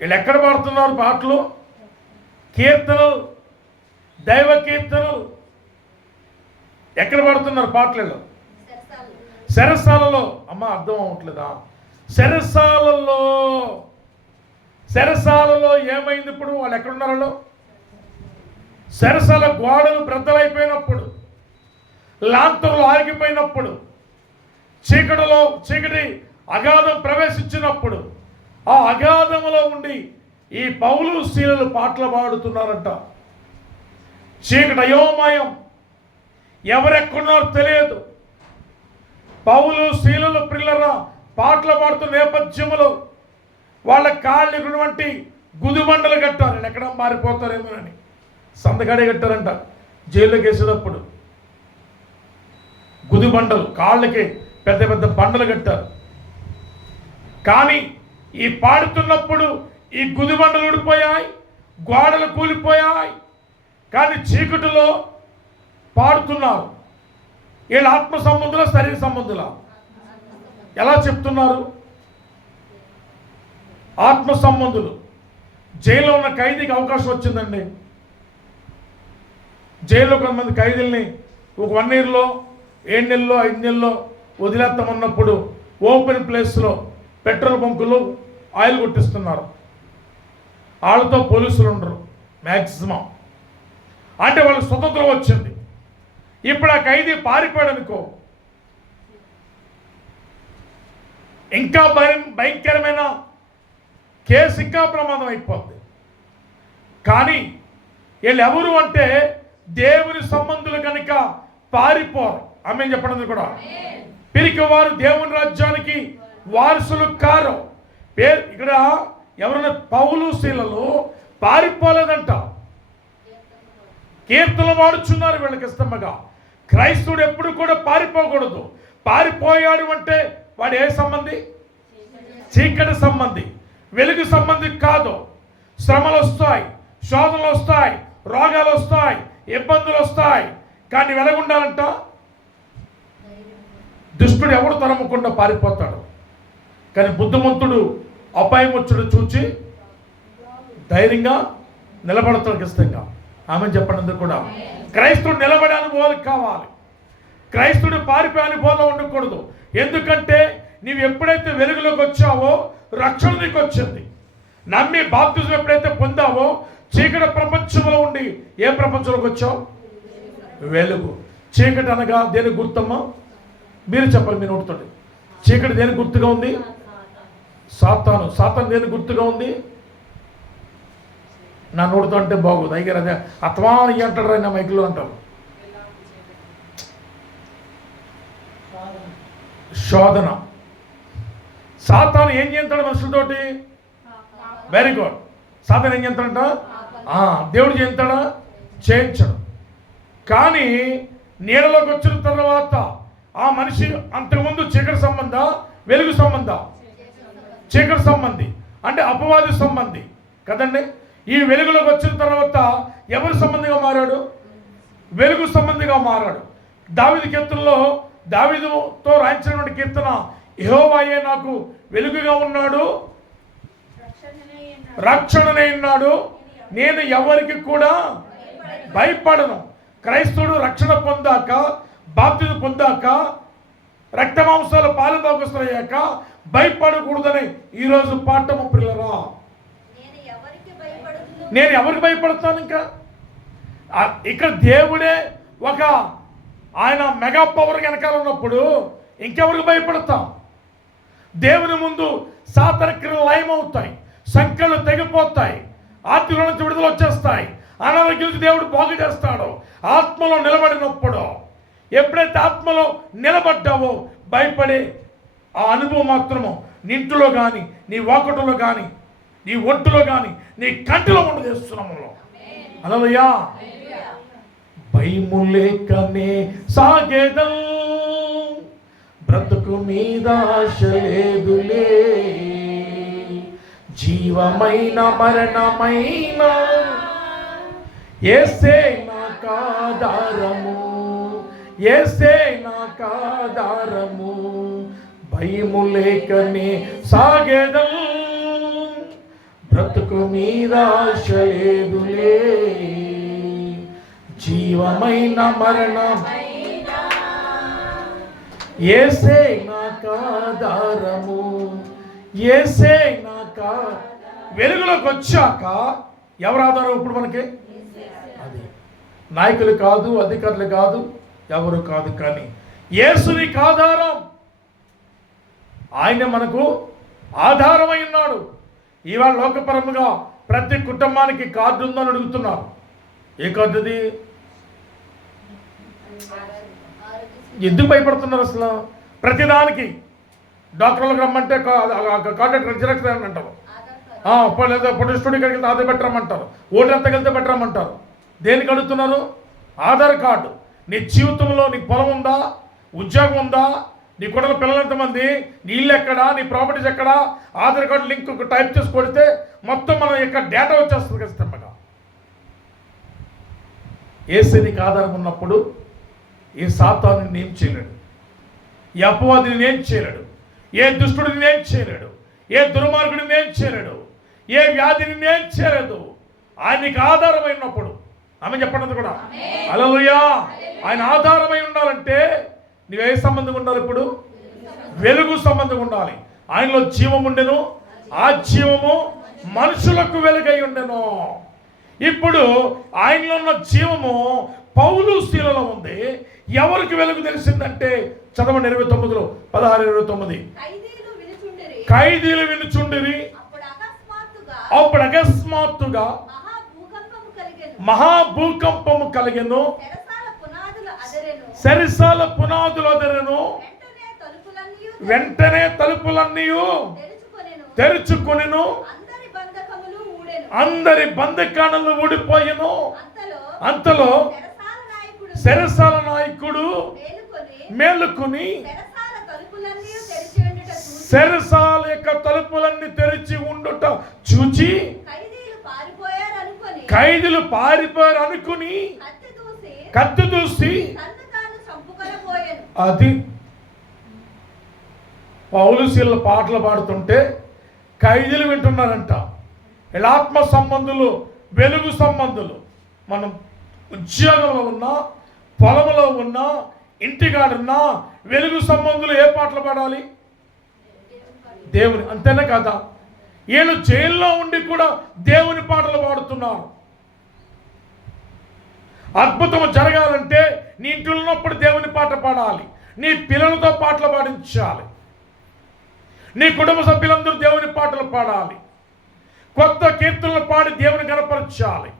వీళ్ళు ఎక్కడ పాడుతున్నారు పాటలు? కీర్తనలు, దైవ కీర్తనలు. ఎక్కడ పాడుతున్నారు పాటలలో? చెరసాలలో. అమ్మ అర్థం అవ్వట్లేదా? చెరసాలలో ఏమైంది? ఇప్పుడు వాళ్ళు ఎక్కడున్నారు? చెరసాల గోడలు బ్రద్దలైపోయినప్పుడు, లాంతరులు ఆగిపోయినప్పుడు, చీకటి అగాధం ప్రవేశించినప్పుడు, ఆ అగాధములో ఉండి ఈ పౌలు శీలలు పాటలు పాడుతున్నారంట. చీకటి అయోమయం, ఎవరెక్కడున్నారో తెలియదు. పౌలు శీలలు పిల్లరా పాటలు పాడుతున్న నేపథ్యములో వాళ్ళ కాళ్ళు ఇటువంటి గుదిబండలు కట్టారు. నేను ఎక్కడ మారిపోతారేమోనని సందగాడే కట్టారంట. జైల్లోకి వేసేటప్పుడు గుదిబండలు, కాళ్ళకి పెద్ద పెద్ద బండలు కట్టారు. కానీ ఈ పాడుతున్నప్పుడు ఈ గుదిబండలు ఊడిపోయాయి, గోడలు కూలిపోయాయి. కానీ చీకటిలో పాడుతున్నారు. వీళ్ళ ఆత్మ సంబంధుల, శరీర సంబంధుల? ఎలా చెప్తున్నారు? ఆత్మ సంబంధులు. జైల్లో ఉన్న ఖైదీకి అవకాశం వచ్చిందండి. జైల్లో కొంతమంది ఖైదీల్ని ఒక 1 ఇయర్లో, 7 నెలల్లో, 5 నెలల్లో వదిలేస్తామన్నప్పుడు ఓపెన్ ప్లేస్లో పెట్రోల్ బంకులు ఆయిల్ కొట్టిస్తున్నారు. వాళ్ళతో పోలీసులు ఉండరు మ్యాక్సిమం. అంటే వాళ్ళకి స్వతంత్రం వచ్చింది. ఇప్పుడు ఆ ఖైదీ పారిపోయాడు అనుకో, ఇంకా భయంకరమైన కేసు, ఇంకా ప్రమాదం అయిపోద్ది. కానీ వీళ్ళు ఎవరు అంటే దేవుని సంబంధులు కనుక పారిపోరు. ఆమె చెప్పడం కూడా పిరికి వారు దేవుని రాజ్యానికి వారసులు కారు. ఇక్కడ ఎవరైనా పౌలు శీలలు పారిపోలేదంట, కీర్తనలు వాడుచున్నారు వీళ్ళకి ఇష్టముగా. క్రైస్తవుడు ఎప్పుడు కూడా పారిపోకూడదు. పారిపోయాడు అంటే వాడు ఏ సంబంధి? చీకటి సంబంధి, వెలుగు సంబంధి కాదు. శ్రమలు వస్తాయి, శోధనలు వస్తాయి, రోగాలు వస్తాయి, ఇబ్బందులు వస్తాయి, కానీ వెలగుండాలంట దుష్టుడు ఎవడు తరమకుండా పారిపోతాడు. కానీ బుద్ధిమంతుడు అపాయముచ్చుడు చూచి ధైర్యంగా నిలబడతాడు ఇష్టంగా. ఆమె చెప్పినందుకు కూడా క్రైస్తవుడు నిలబడే అనుభవాలు కావాలి. క్రైస్తవుడు పారిపోయే అనుభవాలు ఉండకూడదు. ఎందుకంటే నీవు ఎప్పుడైతే వెలుగులోకి వచ్చావో రక్షణ నీకు వచ్చింది. నమ్మి బాప్తిజం ఎప్పుడైతే పొందావో చీకటి ప్రపంచంలో ఉండి ఏ ప్రపంచంలోకి వచ్చావు? వెలుగు. చీకటి అనగా దేని గుర్తమ్మా? మీరు చెప్పాలి, మీరు నోడుతుంది. చీకటి దేని గుర్తుగా ఉంది? సాతాను. సాతాను దేని గుర్తుగా ఉంది? నా నోడుతో అంటే బాగోదు అయ్యారు. అదే అత్వా అంటాడు ఆయన మైకులో అంటారు. శోధన. సాతాను ఏం చేస్తాడు మనుషులతోటి? Very good. సాతాను ఏం చేస్తాడంట? దేవుడు చేస్తాడా? చేయించడు. కానీ నీడలోకి వచ్చిన తర్వాత ఆ మనిషి అంతకుముందు చీకటి సంబంధ, వెలుగు సంబంధ? చీకటి సంబంధి అంటే అపవాది సంబంధి కదండి. ఈ వెలుగులోకి వచ్చిన తర్వాత ఎవరి సంబంధిగా మారాడు? వెలుగు సంబంధిగా మారాడు. దావీదు కీర్తనలో దావీదుతో రాయించినటువంటి కీర్తన, యెహోవాయే నాకు వెలుగుగా ఉన్నాడు, రక్షణనే ఉన్నాడు, నేను ఎవరికి కూడా భయపడను. క్రైస్తవుడు రక్షణ పొందాక, బాప్తిజం పొందాక, రక్తమాంసాల పాలు భాగస్తులయ్యాక భయపడకూడదని ఈరోజు పాఠము పిల్లరా. నేను ఎవరికి భయపడతాను? ఇంకా ఇక్కడ దేవుడే ఒక ఆయన మెగా పవర్ వెనకాల ఉన్నప్పుడు ఇంకెవరికి భయపడతాం? దేవుని ముందు సాతాను క్రియలు లయమవుతాయి, సంఖ్యలు తెగిపోతాయి, ఆత్మల నుంచి విడుదల వచ్చేస్తాయి, అనారోగ్యం దేవుడు బాగు చేస్తాడు. ఆత్మలో నిలబడినప్పుడు, ఎప్పుడైతే ఆత్మలో నిలబడ్డావో భయపడే ఆ అనుభవం మాత్రము నీ ఇంటిలో కానీ, నీ వాకటులో కానీ, నీ ఒంటిలో కానీ, నీ కంటిలో ఉండదు యేసునామములో. హల్లెలూయా. భయము లేకనే సాగేదం, బ్రతుకు మీద ఆశ లేదులే, జీవమైన మరణమైన యేసే నాకాధారము, యేసే నాకాధారము. భయము లేకనే సాగేదం, బ్రతుకు మీద ఆశ లేదులే, జీవమైన మరణం యేసే నాకాధారము, యేసే నాకా. వెలుగులోకి వచ్చాక ఎవరు ఆధారం ఇప్పుడు మనకి? అది నాయకులు కాదు, అధికారులు కాదు, ఎవరు కాదు, కానీ యేసు నీకు ఆధారం. ఆయన మనకు ఆధారమై ఉన్నాడు. ఇవాళ లోకపరముగా ప్రతి కుటుంబానికి కార్డు ఉందని అడుగుతున్నారు. ఏ కార్డు అది? ఎందుకు భయపడుతున్నారు అసలు? ప్రతిదానికి డాక్టర్లకు రమ్మంటే కాంట్రాక్టర్ జిరాక్స్ అంటారు, లేదా ఫోటో స్టూడియోకి వెళ్తే ఆధార్ పెట్టరమ్మంటారు, ఓటర్ ఎంత వెళ్తే పెట్టరమ్మంటారు. దేనికి అడుగుతున్నారు? ఆధార్ కార్డు. నీ జీవితంలో నీ పొలం ఉందా, ఉద్యోగం ఉందా, నీ కుటుంబ పిల్లలు ఎంతమంది, నీ ఇల్లు ఎక్కడా, నీ ప్రాపర్టీస్ ఎక్కడా, ఆధార్ కార్డు లింక్ టైప్ చేసి కొడితే మొత్తం మన యొక్క డేటా వచ్చేస్తుంది ఖచ్చితంగా. యేసు నీకు ఆధారం ఉన్నప్పుడు ఏ సాతానుని ఏం చేయలేడు, ఏ అపవాదిని ఏం చేయలేడు, ఏ దుష్టుడిని ఏం చేయలేడు, ఏ దుర్మార్గుడిని ఏం చేయలేడు, ఏ వ్యాధిని ఏం చేయలేదు. ఆయనకి ఆధారమై ఉన్నప్పుడు ఆమె చెప్పండి కూడా హల్లెలూయా. ఆయన ఆధారమై ఉండాలంటే నువ్వే సంబంధం ఉండాలి? ఇప్పుడు వెలుగు సంబంధం ఉండాలి. ఆయనలో జీవం ఉండెను, ఆ జీవము మనుషులకు వెలుగై ఉండెను. ఇప్పుడు ఆయనలో ఉన్న జీవము పౌలు శీలలో ఉంది. ఎవరికి వెలుగు తెలిసిందంటే చదవండి 29లో 16-29. ఖైదీలు వినుచుండిరి, అప్పుడు అకస్మాత్తుగా మహాభూకంపము కలిగెను, సరిసాల పునాదులు అదరెను, వెంటనే తలుపులన్నీ తెరుచుకొనెను, అందరి బంధకాణలు ఊడిపోయెను. అంతలో చెరసాల నాయకుడు మేలుకొని చెరసాల యొక్క తలుపులన్నీ తెరిచి ఉండుట చూచి ఖైదీలు పారిపోయారు అనుకుని కత్తి దూసి అది పౌలు శీల పాటలు పాడుతుంటే ఖైదీలు వింటున్నారంట. వీళ్ళ ఆత్మ సంబంధులు, వెలుగు సంబంధులు. మనం ఉద్యోగంలో ఉన్నా, పొలంలో ఉన్నా, ఇంటికాడున్నా వెలుగు సంబంధులు ఏ పాటలు పాడాలి? దేవుని. అంతేనే కదా, వీళ్ళు జైల్లో ఉండి కూడా దేవుని పాటలు పాడుతున్నారు. అద్భుతం జరగాలంటే నీ ఇంట్లో ఉన్నప్పుడు దేవుని పాట పాడాలి, నీ పిల్లలతో పాటలు పాడించాలి, నీ కుటుంబ సభ్యులందరూ దేవుని పాటలు పాడాలి, కొత్త కీర్తనలు పాడి దేవుని కనపరచాలి.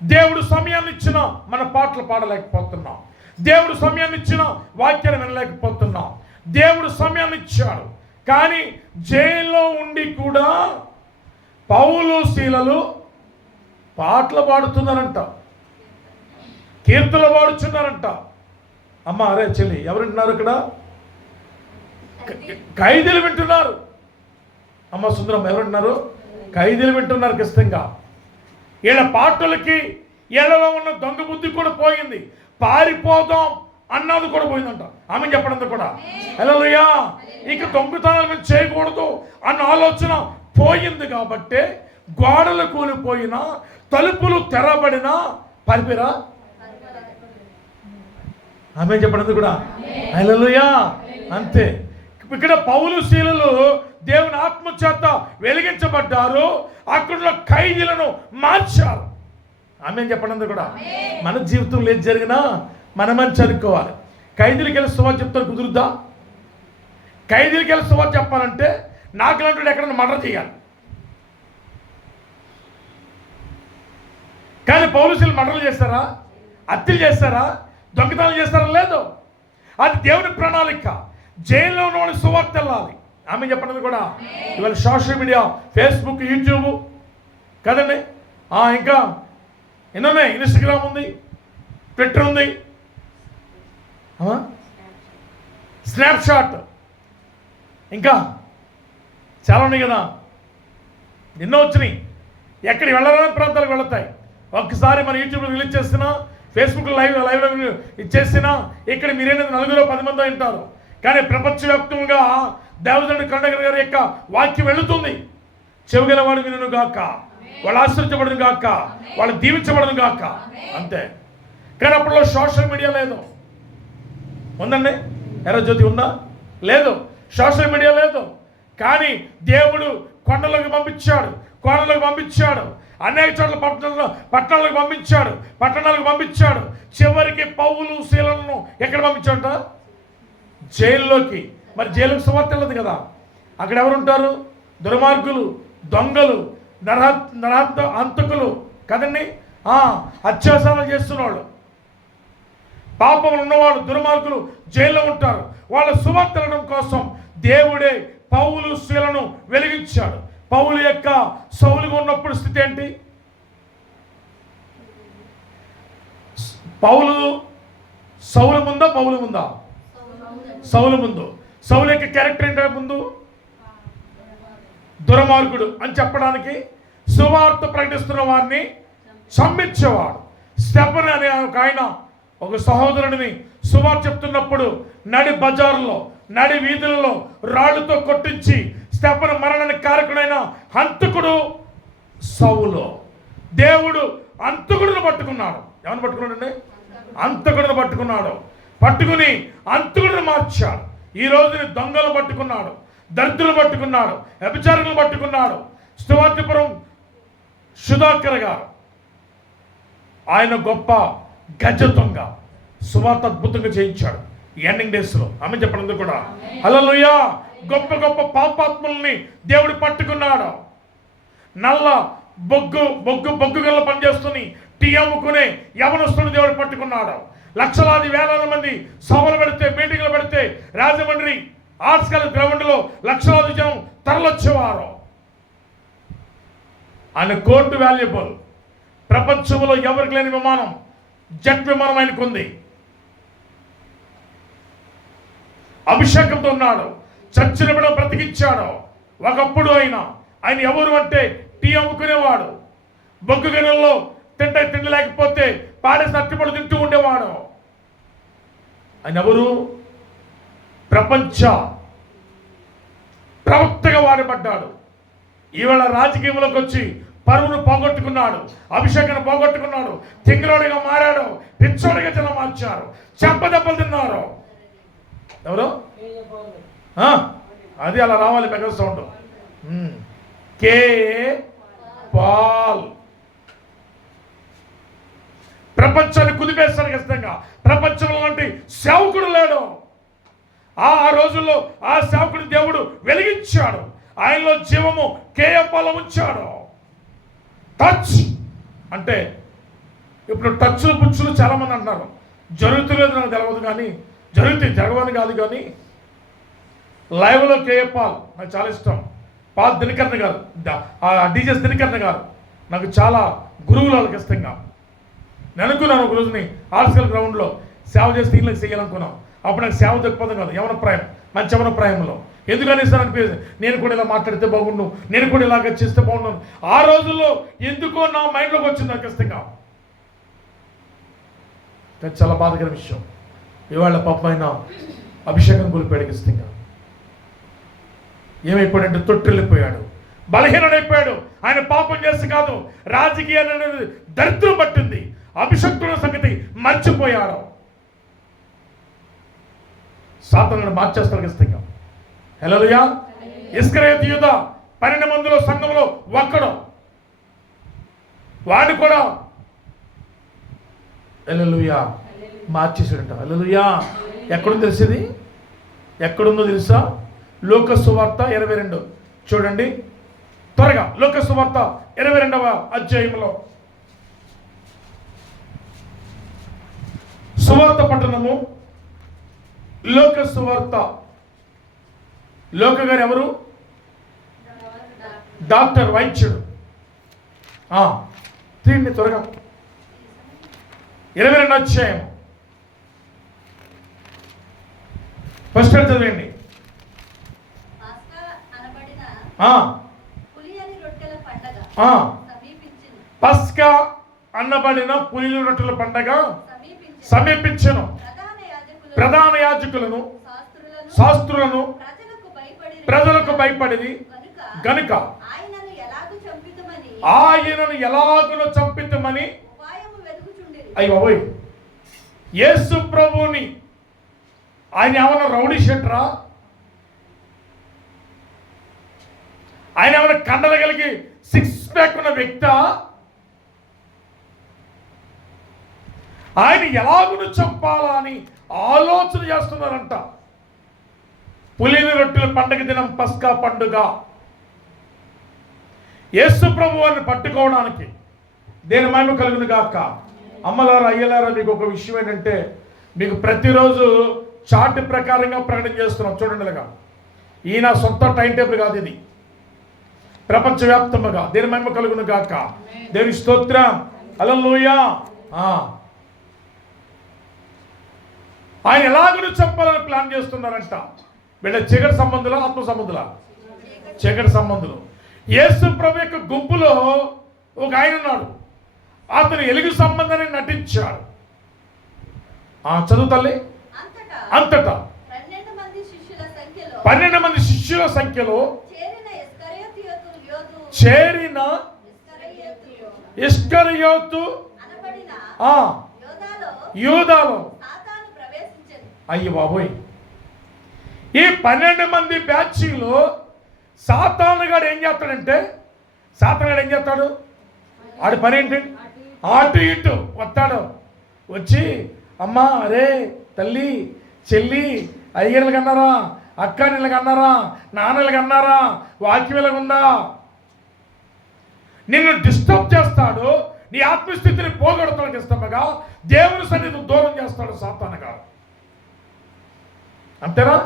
దేవుడు సమయాన్ని ఇచ్చిన మన పాటలు పాడలేకపోతున్నాం, దేవుడు సమయాన్ని ఇచ్చిన వాక్యాన్ని వినలేకపోతున్నాం. దేవుడు సమయాన్ని ఇచ్చాడు, కానీ జైల్లో ఉండి కూడా పౌలు శీలలు పాటలు పాడుతున్నారంట, కీర్తనలు పాడుచున్నారంట. అమ్మ అరే చెల్లి, ఎవరు వింటున్నారు ఇక్కడ? ఖైదీలు వింటున్నారు. అమ్మ సుందరం, ఎవరు వింటున్నారు? ఖైదీలు వింటున్నారు ఖచ్చితంగా. వీళ్ళ పాటలకి వీళ్ళలో ఉన్న దొంగ బుద్ధి కూడా పోయింది, పారిపోదాం అన్నది కూడా పోయిందంట. ఆమె చెప్పడంతో కూడా హల్లెలూయా. ఇక దొంగతనాలు మేము చేయకూడదు అన్న ఆలోచన పోయింది కాబట్టి గోడలు కూలిపోయినా, తలుపులు తెరబడినా పారిపోయారా? ఆమె చెప్పడంతో కూడా హల్లెలూయా. అంతే. ఇక్కడ పౌలు శీలలు దేవుని ఆత్మ చేత వెలిగించబడ్డారు, అక్కడ ఖైదీలను మార్చారు. ఆమె చెప్పడంతో కూడా మన జీవితంలో ఏది జరిగినా మనమని చదువుకోవాలి. ఖైదీలకి వెళ్ళి సువార్త చెప్తారు, కుదురుద్దా? ఖైదీలకి వెళ్ళి సువార్త చెప్పాలంటే నాకు లాంటి ఎక్కడన్నా మర్డర్ చేయాలి. కానీ పౌలు శీలలు మర్డర్లు చేస్తారా? హత్యలు చేస్తారా? దొంగతనాలు చేస్తారా? లేదు. అది దేవుని ప్రణాళిక. జైల్లో ఉన్న వాళ్ళు సువార్త వెళ్ళాలి. ఆమె చెప్పడం కూడా ఇవాళ సోషల్ మీడియా, ఫేస్బుక్, యూట్యూబ్ కదండి, ఇంకా ఎన్నోన్నాయి, ఇన్స్టాగ్రామ్ ఉంది, ట్విట్టర్ ఉంది, స్నాప్చాట్, ఇంకా చాలా ఉన్నాయి కదా, ఎన్నో వచ్చినాయి. ఎక్కడికి వెళ్ళాలని ప్రాంతాలకు వెళతాయి. ఒక్కసారి మన యూట్యూబ్లో రిలీజ్ చేసినా, ఫేస్బుక్లో లైవ్లో ఇచ్చేసినా ఇక్కడ మీరేనది 4-10 మంది ఉంటారు. కానీ ప్రపంచవ్యాప్తంగా దేవజనుడు కరుణాకర్ గారి యొక్క వాక్యం వెళుతుంది. చెవిగలవాడు వినును గాక, వాళ్ళు ఆశ్రయించబడును గాక, వాళ్ళు దీవించబడును గాక. అంతే. కానీ అప్పుడు సోషల్ మీడియా లేదు. ఉందండి? ఎర్రజ్యోతి ఉందా? లేదు. సోషల్ మీడియా లేదు. కానీ దేవుడు కొండలకు పంపించాడు, కోనలకు పంపించాడు, అనేక చోట్ల పట్టణాలకు పంపించాడు, పట్టణాలకు పంపించాడు. చివరికి పౌలు శీలలను ఎక్కడ పంపించాడట? జైల్లోకి. మరి జైలుకు సువార్త వెళ్ళదు కదా. అక్కడ ఎవరుంటారు? దుర్మార్గులు, దొంగలు, హంతకులు కదండి, అత్యాచారాలు చేస్తున్నవాళ్ళు, పాపములు ఉన్నవాళ్ళు, దుర్మార్గులు జైల్లో ఉంటారు. వాళ్ళ సువార్త వెళ్ళడం కోసం దేవుడే పౌలు శీలను వెలిగించాడు. పౌలు యొక్క సౌలుగా ఉన్నప్పుడు స్థితి ఏంటి? సౌలు ముందా పౌలు ముందా? సౌలు ముందు. సౌలు యొక్క క్యారెక్టర్ ఏంటంటే ముందు దుర్మార్గుడు అని చెప్పడానికి సువార్త ప్రకటిస్తున్న వారిని చంపించేవాడు. స్టెఫెను అనే ఒక ఆయన ఒక సహోదరుడిని సువార్త చెప్తున్నప్పుడు నడి బజార్లో, నడి వీధులలో రాళ్లతో కొట్టించి స్టెఫెను మరణానికి కారకుడైన హంతకుడు సౌలు. దేవుడు హంతకుడిని పట్టుకున్నాడు. ఎవరిని పట్టుకున్నాడండి? హంతకుడిని పట్టుకున్నాడు. పట్టుకుని హంతకుడిని మార్చాడు. ఈ రోజుని దొంగలు పట్టుకున్నాడు, దరిద్రులు పట్టుకున్నాడు, వ్యభిచారులను పట్టుకున్నాడు. స్తువార్తిపురం సుధాకర్ గారు, ఆయన గొప్ప గజ దొంగ, సువార్త అద్భుతంగా చేయించాడు ఎండింగ్ డేస్లో. ఆమె చెప్పడం కూడా హల్లెలూయా. గొప్ప గొప్ప పాపాత్ముల్ని దేవుడు పట్టుకున్నాడు. నల్ల బొగ్గు గల్ల పనిచేస్తుని టీ అమ్ముకునే యవనస్తుని దేవుడు పట్టుకున్నాడు. లక్షలాది వేలాది మంది సభలు పెడితే, మీటింగ్లు పెడితే రాజమండ్రి ఆర్ట్స్ కాలేజ్ గ్రౌండ్లో లక్షలాది జనం తరలొచ్చేవారు. ఆయన కోర్టు వాల్యుబుల్. ప్రపంచంలో ఎవరికి లేని విమానం, జెట్ విమానం ఆయనకుంది. అభిషేకంతో ఉన్నాడు. చచ్చిన బిడ్డ బ్రతికించాడు. ఒకప్పుడు ఆయన ఎవరు అంటే టీ అమ్ముకునేవాడు. బొగ్గు గనుల్లో తిండి లేకపోతే పాడేసిన అట్టిపళ్ళు తింటూ ఉండేవాడు. ఆయన ఎవరు? ప్రపంచ ప్రవక్తగా వాడబడ్డాడు. ఈవేళ రాజకీయంలోకి వచ్చి పరువును పోగొట్టుకున్నాడు, అభిషేకాన్ని పోగొట్టుకున్నాడు, తింగరోడిగా మారాడు, పిచ్చోడిగా జనం మార్చారు, చెంపదెబ్బలు తిన్నారు. ఎవరు? అది అలా రావాలి మెగా సౌండ్. కే పాల్ ప్రపంచాన్ని కుదిపేస్తాడు ఖచ్చితంగా. ప్రపంచంలో లాంటి సేవకుడు లేడు. ఆ రోజుల్లో ఆ సేవకుడు దేవుడు వెలిగించాడు. ఆయనలో జీవము కేయపాల ఉంచాడు. టచ్ అంటే ఇప్పుడు టచ్లు పుచ్చులు చాలామంది అంటున్నారు. జరుగుతులేదు నాకు తెలవదు, కానీ జరగవని కాదు. కానీ లైవ్లో కేయపాల్ నాకు చాలా ఇష్టం. పాల్ దినకరణ గారు, డీజెస్ దినకరణ గారు నాకు చాలా గురువులు వాళ్ళకి ఇష్టంగా. నేను అనుకున్నాను ఒక రోజుని ఆర్ట్స్ గ్రౌండ్లో సేవ చేసి దీనిలోకి చేయాలనుకున్నాం. అప్పుడు నాకు సేవ దొరికిపోతాం కదా, యవన ప్రాయం, మంచి యవన ప్రాయంలో. ఎందుకని సార్ అనిపించింది, నేను కూడా ఇలా మాట్లాడితే బాగుండు, నేను కూడా ఇలాగ చేస్తే బాగుండు. ఆ రోజుల్లో ఎందుకో నా మైండ్లోకి వచ్చింది నాకు ఇష్టంగా. చాలా బాధకర విషయం. ఇవాళ పాపమైన అభిషేకం కోల్పోయాడు ఇష్టంగా. ఏమైపోయాడంటే తొట్టిల్లిపోయాడు, బలహీనుడైపోయాడు. ఆయన పాపం చేస్తే కాదు, రాజకీయాన్ని దరిద్రం పట్టింది. అభిషక్తుల సంగతి మర్చిపోయాడు. సాతానుడు మార్చేస్తాడు ఇష్టంగా. హల్లెలూయా. ఇస్కరియోతు యూదా 12 మందిలో సంఘంలో ఒక్కడు. వాడిని కూడా హల్లెలూయా మార్చేసాడంట. హల్లెలూయా. ఎక్కడుందో తెలిసేది? ఎక్కడుందో తెలుసా? లూకా సువార్త 22 చూడండి త్వరగా. లూకా సువార్త 22వ అధ్యాయంలో సువార్త పట్టణము, లోక సువార్త. లోక గారు ఎవరు? డాక్టర్, వైద్యుడు. తీయండి త్వరగా. 22వ అధ్యాయం ఫస్ట్ చదివండి. పస్కా అన్నబడిన పులిల రొట్టెల పండగ సమీపించెను. ప్రధాన యాజకులను శాస్త్రులను ప్రజలకు భయపడి గనుక ఆయనను ఎలాగునో చంపితమని. అయ్యోయ్, యేసు ప్రభువుని ఆయన ఏమన్నా రౌడీ షెట్రా? ఆయన ఏమైనా కండలు కలిగి 6 ప్యాక్ ఉన్న వ్యక్తా? ఆయన ఎలాగును చంపాలా అని ఆలోచన చేస్తున్నారంట. పులిని రొట్టెల పండుగ దినం పస్కా పండుగ. యేసు ప్రభు వారిని పట్టుకోవడానికి దేని మహిమ కలుగును గాక. అమ్మలారా, అయ్యలారా, మీకు ఒక విషయం ఏంటంటే, మీకు ప్రతిరోజు చార్ట్ ప్రకారంగా ప్రకటన చేస్తున్నాం. చూడండి, ఇలాగా ఈ నా సొంత టైం టేబుల్ కాదు, ఇది ప్రపంచవ్యాప్తంగా. దేని మహిమ కలుగును గాక. దేని స్తోత్రం. హల్లెలూయా. ఆయన ఎలాగూ చంపాలని ప్లాన్ చేస్తున్నారంట. వీళ్ళ చీకటి సంబంధులా, ఆత్మ సంబంధులా? చీకటి సంబంధులు. యేసు ప్రభు యొక్క గుంపులో ఒక ఆయన ఉన్నాడు. అతను ఎలుగు సంబంధాన్ని నటించాడు. చదువు తల్లి. అంతటా 12 మంది శిష్యుల సంఖ్యలో చేరిన ఇస్కరియోతు యూదాలో. అయ్య బాబోయ్, ఈ 12 మంది బ్యాచ్లో సాతానుగాడు ఏం చేస్తాడంటే, ఏం చేస్తాడు? ఆడి పని ఏంటి? అటు ఇటు వస్తాడు. వచ్చి అమ్మ, అరే తల్లి, చెల్లి, అయ్యర్లకు అన్నారా, అక్క నీళ్ళకి అన్నారా, నాన్నలకు అన్నారా, వాక్యం ఇలాగుందా? నిన్ను డిస్టర్బ్ చేస్తాడు. నీ ఆత్మస్థితిని పోగొడతానికి ఇష్టంగా దేవుని సన్నిధిని దూరం చేస్తాడు సాతానుగాడు. అంతేనా?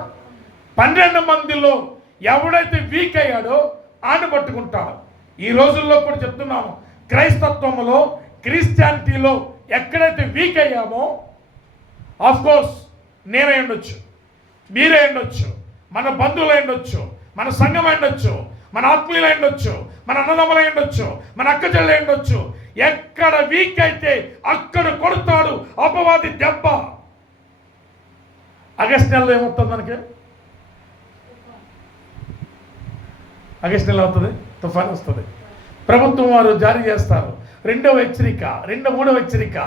12 మందిలో ఎవడైతే వీక్ అయ్యాడో ఆయన పట్టుకుంటాడు. ఈ రోజుల్లో కూడా చెప్తున్నాను, క్రైస్తత్వంలో క్రిస్టియానిటీలో ఎక్కడైతే వీక్ అయ్యామో, ఆఫ్కోర్స్ నేనే ఉండొచ్చు, మీరే ఉండొచ్చు, మన బంధువులు ఉండొచ్చు, మన సంఘం ఉండొచ్చు, మన ఆత్మీయులు ఉండొచ్చు, మన అన్నదమ్ములు ఉండొచ్చు, మన అక్క చెల్లెలు ఉండొచ్చు. ఎక్కడ వీక్ అయితే అక్కడ కొడతాడు అపవాది దెబ్బ. ఆగస్టు నెలలో ఏమవుతుంది మనకి? ఆగస్టు నెల అవుతుంది, తుఫాన్ వస్తుంది. ప్రభుత్వం వారు జారీ చేస్తారు 2వ హెచ్చరిక, 3వ హెచ్చరిక.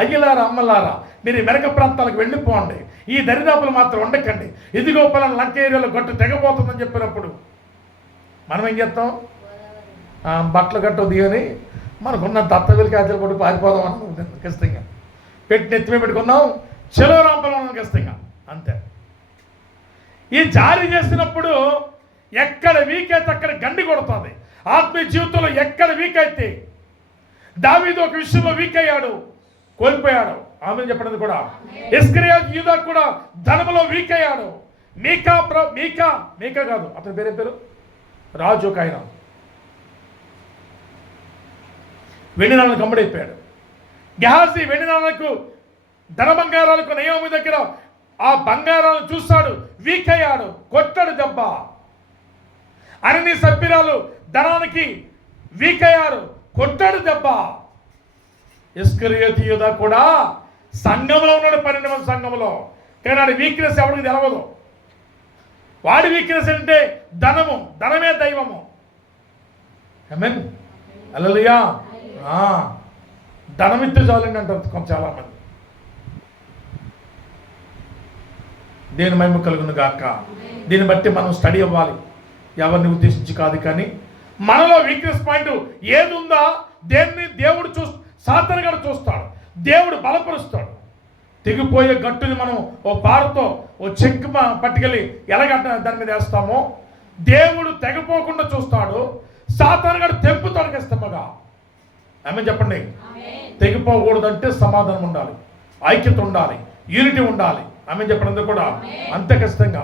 అయ్యలారా అమ్మలారా, మీరు ఈ మెరక ప్రాంతాలకు వెళ్ళిపోండి, ఈ దరిదాపులు మాత్రం ఉండకండి. ఇదిగో పలానా లంక ఏరియాలో గట్టు తెగబోతుందని చెప్పినప్పుడు మనం ఏం చేస్తాం? బట్టలు గట్టు దిగని మనకున్న దత్తవిలి కాయలు కొట్టి పారిపోదాం అనుకుంటాం. ఖచ్చితంగా పెట్టి ఎత్తిమే పెట్టుకుందాం, చెలో రాంపలం ఖచ్చితంగా అంతే. ఈ జారీ చేసినప్పుడు ఎక్కడ వీక్ అయితే అక్కడ గండి కొడుతుంది. ఆత్మీయ జీవితంలో ఎక్కడ వీక్ అయితే, దావీదు ఒక విషయంలో వీక్ అయ్యాడు, కోల్పోయాడు. ఆమె చెప్పడం కూడా. ఇస్కరియోతు యూదా కూడా ధనములో వీక్ అయ్యాడు. మీకా కాదు, అతని పేరు రాజు ఒక ఆయన వెండి నాణాలకు కమ్ముడైపోయాడు. గెహాజీ వెండి నాణాలకు ధన బంగారాలకు నయోమి దగ్గర ఆ బంగారాలను చూశాడు, వీక్ అయ్యాడు, కొట్టాడు దెబ్బ. అన్ని సభ్యురాలు ధనానికి వీక్ అయ్యారు, కొట్టాడు దెబ్బ. ఇస్కరియోతు యూదా కూడా సంఘంలో ఉన్నాడు, 12 మంది సంఘంలో. కానీ వాడి వీక్నెస్ ఎవరికి తెలవదు. వాడి వీక్నెస్ అంటే ధనమే దైవము. ఆమేన్, హల్లెలూయా. ధనమిత్తే చాలండి అంటారు చాలామంది. దేని మహిమ కలుగును గాక. దీన్ని బట్టి మనం స్టడీ అవ్వాలి, ఎవరిని ఉద్దేశించి కాదు. కానీ మనలో వీక్నెస్ పాయింట్ ఏది ఉందా, దేన్ని దేవుడు సాతాను గాడు చూస్తాడు, దేవుడు బలపరుస్తాడు. తెగిపోయే గట్టుని మనం ఓ బారుతో ఓ చెక్ పట్టుకెళ్ళి ఎలాగంట దాని మీద వేస్తామో, దేవుడు తెగిపోకుండా చూస్తాడు, సాతాను గాడు తెంపుతాడు ఖచ్చితంగా. ఆమె చెప్పండి. తెగిపోకూడదంటే సమాధానం ఉండాలి, ఐక్యత ఉండాలి, యూనిటీ ఉండాలి. ఆమె చెప్పడం కూడా అంతే ఖచ్చితంగా.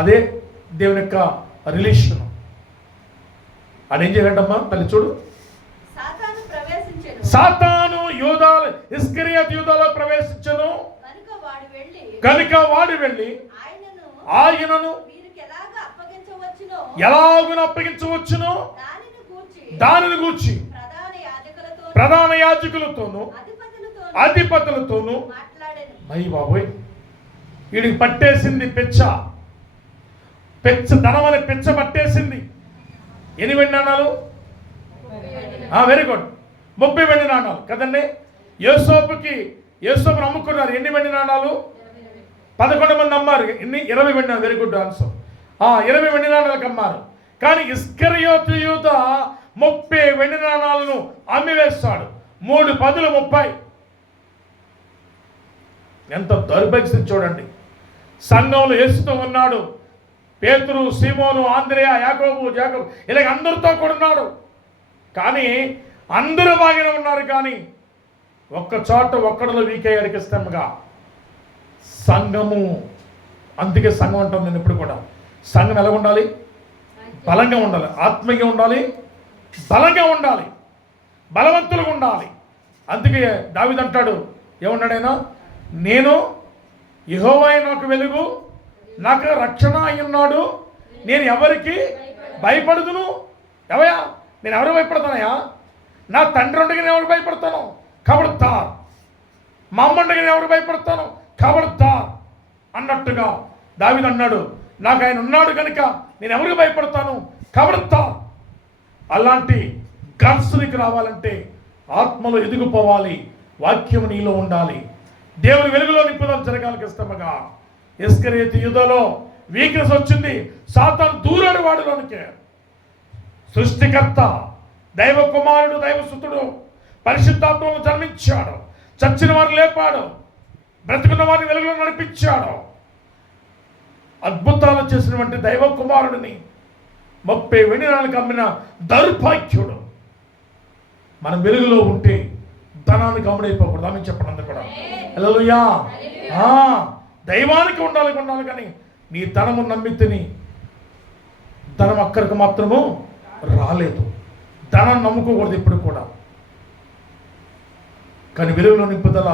అదే దేవుని యొక్క రిలేషన్. అని ఏం చేయాలంటమ్మా తల్లి చూడు, సాతాను ఇస్కరియోతు యూదాలో ప్రవేశించను కనుక వాడు వెళ్ళి ఆయనను ఎలాగున అప్పగించవచ్చును దానిని గూర్చి ప్రధాన యాజకులతోనూ అధిపతులతోనూ. అయ్యి బాబోయ్, వీడికి పట్టేసింది పెచ్చ ధనం అనే పెచ్చ పట్టేసింది. ఎన్ని వెండి నాణాలు? వెరీ గుడ్, 30 వెండి నాణాలు కదండి. యోసేపును అమ్ముకున్నారు. ఎన్ని వెండి నాణాలు? 11 మంది అమ్మారు. ఎన్ని? 20 వెండి. Very good answer. 20 వెండి నాణాలకు అమ్మారు. కానీ ఇస్కరియోతు యూదా 30 వెండి నాణాలను అమ్మివేస్తాడు. 3 10 30. ఎంత దౌర్భాగ్యం చూడండి. సంఘంలో యేసుతో ఉన్నాడు, పేతురు, సీమోను, ఆంద్రేయ, యాకోబు, ఇలాగ అందరితో కూడా ఉన్నాడు. కానీ అందరూ బాగానే ఉన్నారు. కానీ ఒక్క చోట ఒక్కడిలో వీక్ అయ్యాడికి ఇష్టంగా సంఘము. అందుకే సంఘం అంటాను నేను ఎప్పుడు కూడా. సంఘం ఎలా ఉండాలి? బలంగా ఉండాలి, ఆత్మీయంగా ఉండాలి, బలంగా ఉండాలి, బలవంతులుగా ఉండాలి. అందుకే దావీదు అంటాడు, ఏమన్నాడైనా, నేను యెహోవా నాకు వెలుగు, నాకు రక్షణ అయ్యున్నాడు, నేను ఎవరికి భయపడుదును. ఎవయా నేను ఎవరు భయపడతానయా? నా తండ్రి ఉండగా నేను ఎవరు భయపడతాను? ఖబర్దార్. మా అమ్మ ఉండగా నేను ఎవరు భయపడతాను? ఖబర్దార్ అన్నట్టుగా దావీదు అన్నాడు, నాకు ఆయన ఉన్నాడు కనుక నేను ఎవరికి భయపడతాను? ఖబర్దార్. అలాంటి గర్స్ నీకు రావాలంటే ఆత్మలో ఎదిగిపోవాలి, వాక్యం నీలో ఉండాలి, దేవుని వెలుగులో నింపుదల జరగాలి ఖచ్చితంగా. ఇస్కరియోతు యూదాలో వీక్నెస్ వచ్చింది. సాతాను దూరాడు వాడిలోనికే. సృష్టికర్త, దైవ కుమారుడు, దైవసుతుడు, పరిశుద్ధాత్మను జన్మించాడు, చచ్చిన వారిని లేపాడు, బ్రతుకున్న వారిని వెలుగులో నడిపించాడు. అద్భుతాలు చేసినటువంటి దైవ కుమారుడిని 30 వెండి నాణాలకు అమ్మిన దౌర్భాగ్యుడు. మనం వెలుగులో ఉంటే ధనానికి అమ్ముడైపోకూడదు. ఆమె చెప్పడం కూడా హల్లెలూయా. దైవానికి ఉండాలి కానీ నీ ధనము నమ్మితిని, ధనం అక్కడికి మాత్రము రాలేదు. ధనం నమ్ముకోకూడదు ఎప్పుడు కూడా. కానీ వెలుగులో నింపుదల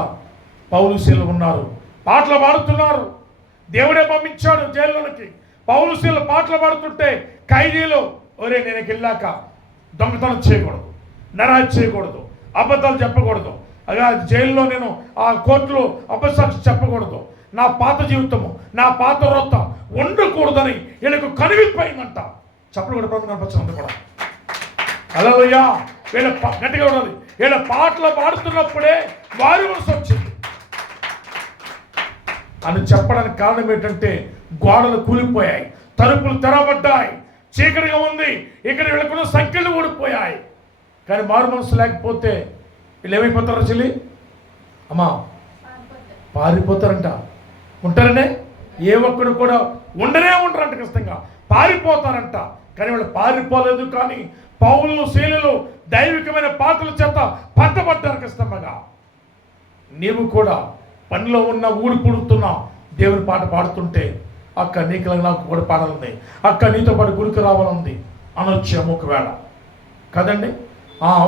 పౌలు శీలు ఉన్నారు, పాటలు పాడుతున్నారు. దేవుడే పంపించాడు జైల్లోనికి. పౌలు శీలు పాటలు పాడుతుంటే ఖైదీలు, ఒరే నేను వెళ్ళాక దొంగతనం చేయకూడదు, నరహత్య చేయకూడదు, అబద్ధాలు చెప్పకూడదు, అలా జైల్లో నేను ఆ కోర్టులో అబద్ధాలు చెప్పకూడదు, నా పాత జీవితము నా పాత రొత్త ఉండకూడదని వీళ్ళకు కనివిపోయిందంట. చెప్పలు కూడా ప్రభుత్వం కనిపించినంత కూడా. హల్లెలూయా. వీళ్ళ గట్టిగా ఉండాలి. వీళ్ళ పాటలు పాడుతున్నప్పుడే వారి మనసు వచ్చింది అని చెప్పడానికి కారణం ఏంటంటే గోడలు కూలిపోయాయి, తలుపులు తెరబడ్డాయి, చీకటిగా ఉంది, ఇక్కడ వీళ్ళకున్న సంఖ్యలు ఊడిపోయాయి. కానీ మారు మనసు లేకపోతే వీళ్ళు ఏమైపోతారో చెల్లి అమ్మా? పారిపోతారంట. ఉంటారనే ఏ ఒక్కడు కూడా ఉండనే ఉంటారంట, ఖచ్చితంగా పారిపోతారంట. కానీ వాళ్ళు పారిపోలేదు. కానీ పౌలు శీలులు దైవికమైన పాటల చేత పట్టబడ్డారు ఖచ్చితంగా. నీవు కూడా పనిలో ఉన్న ఊడి పుడుతున్నా దేవుని పాట పాడుతుంటే, అక్క నీకు నాకు కూడా పాడాలంది, అక్క నీతో పాటు గురికి రావాలంది అనొచ్చాము ఒకవేళ కదండి.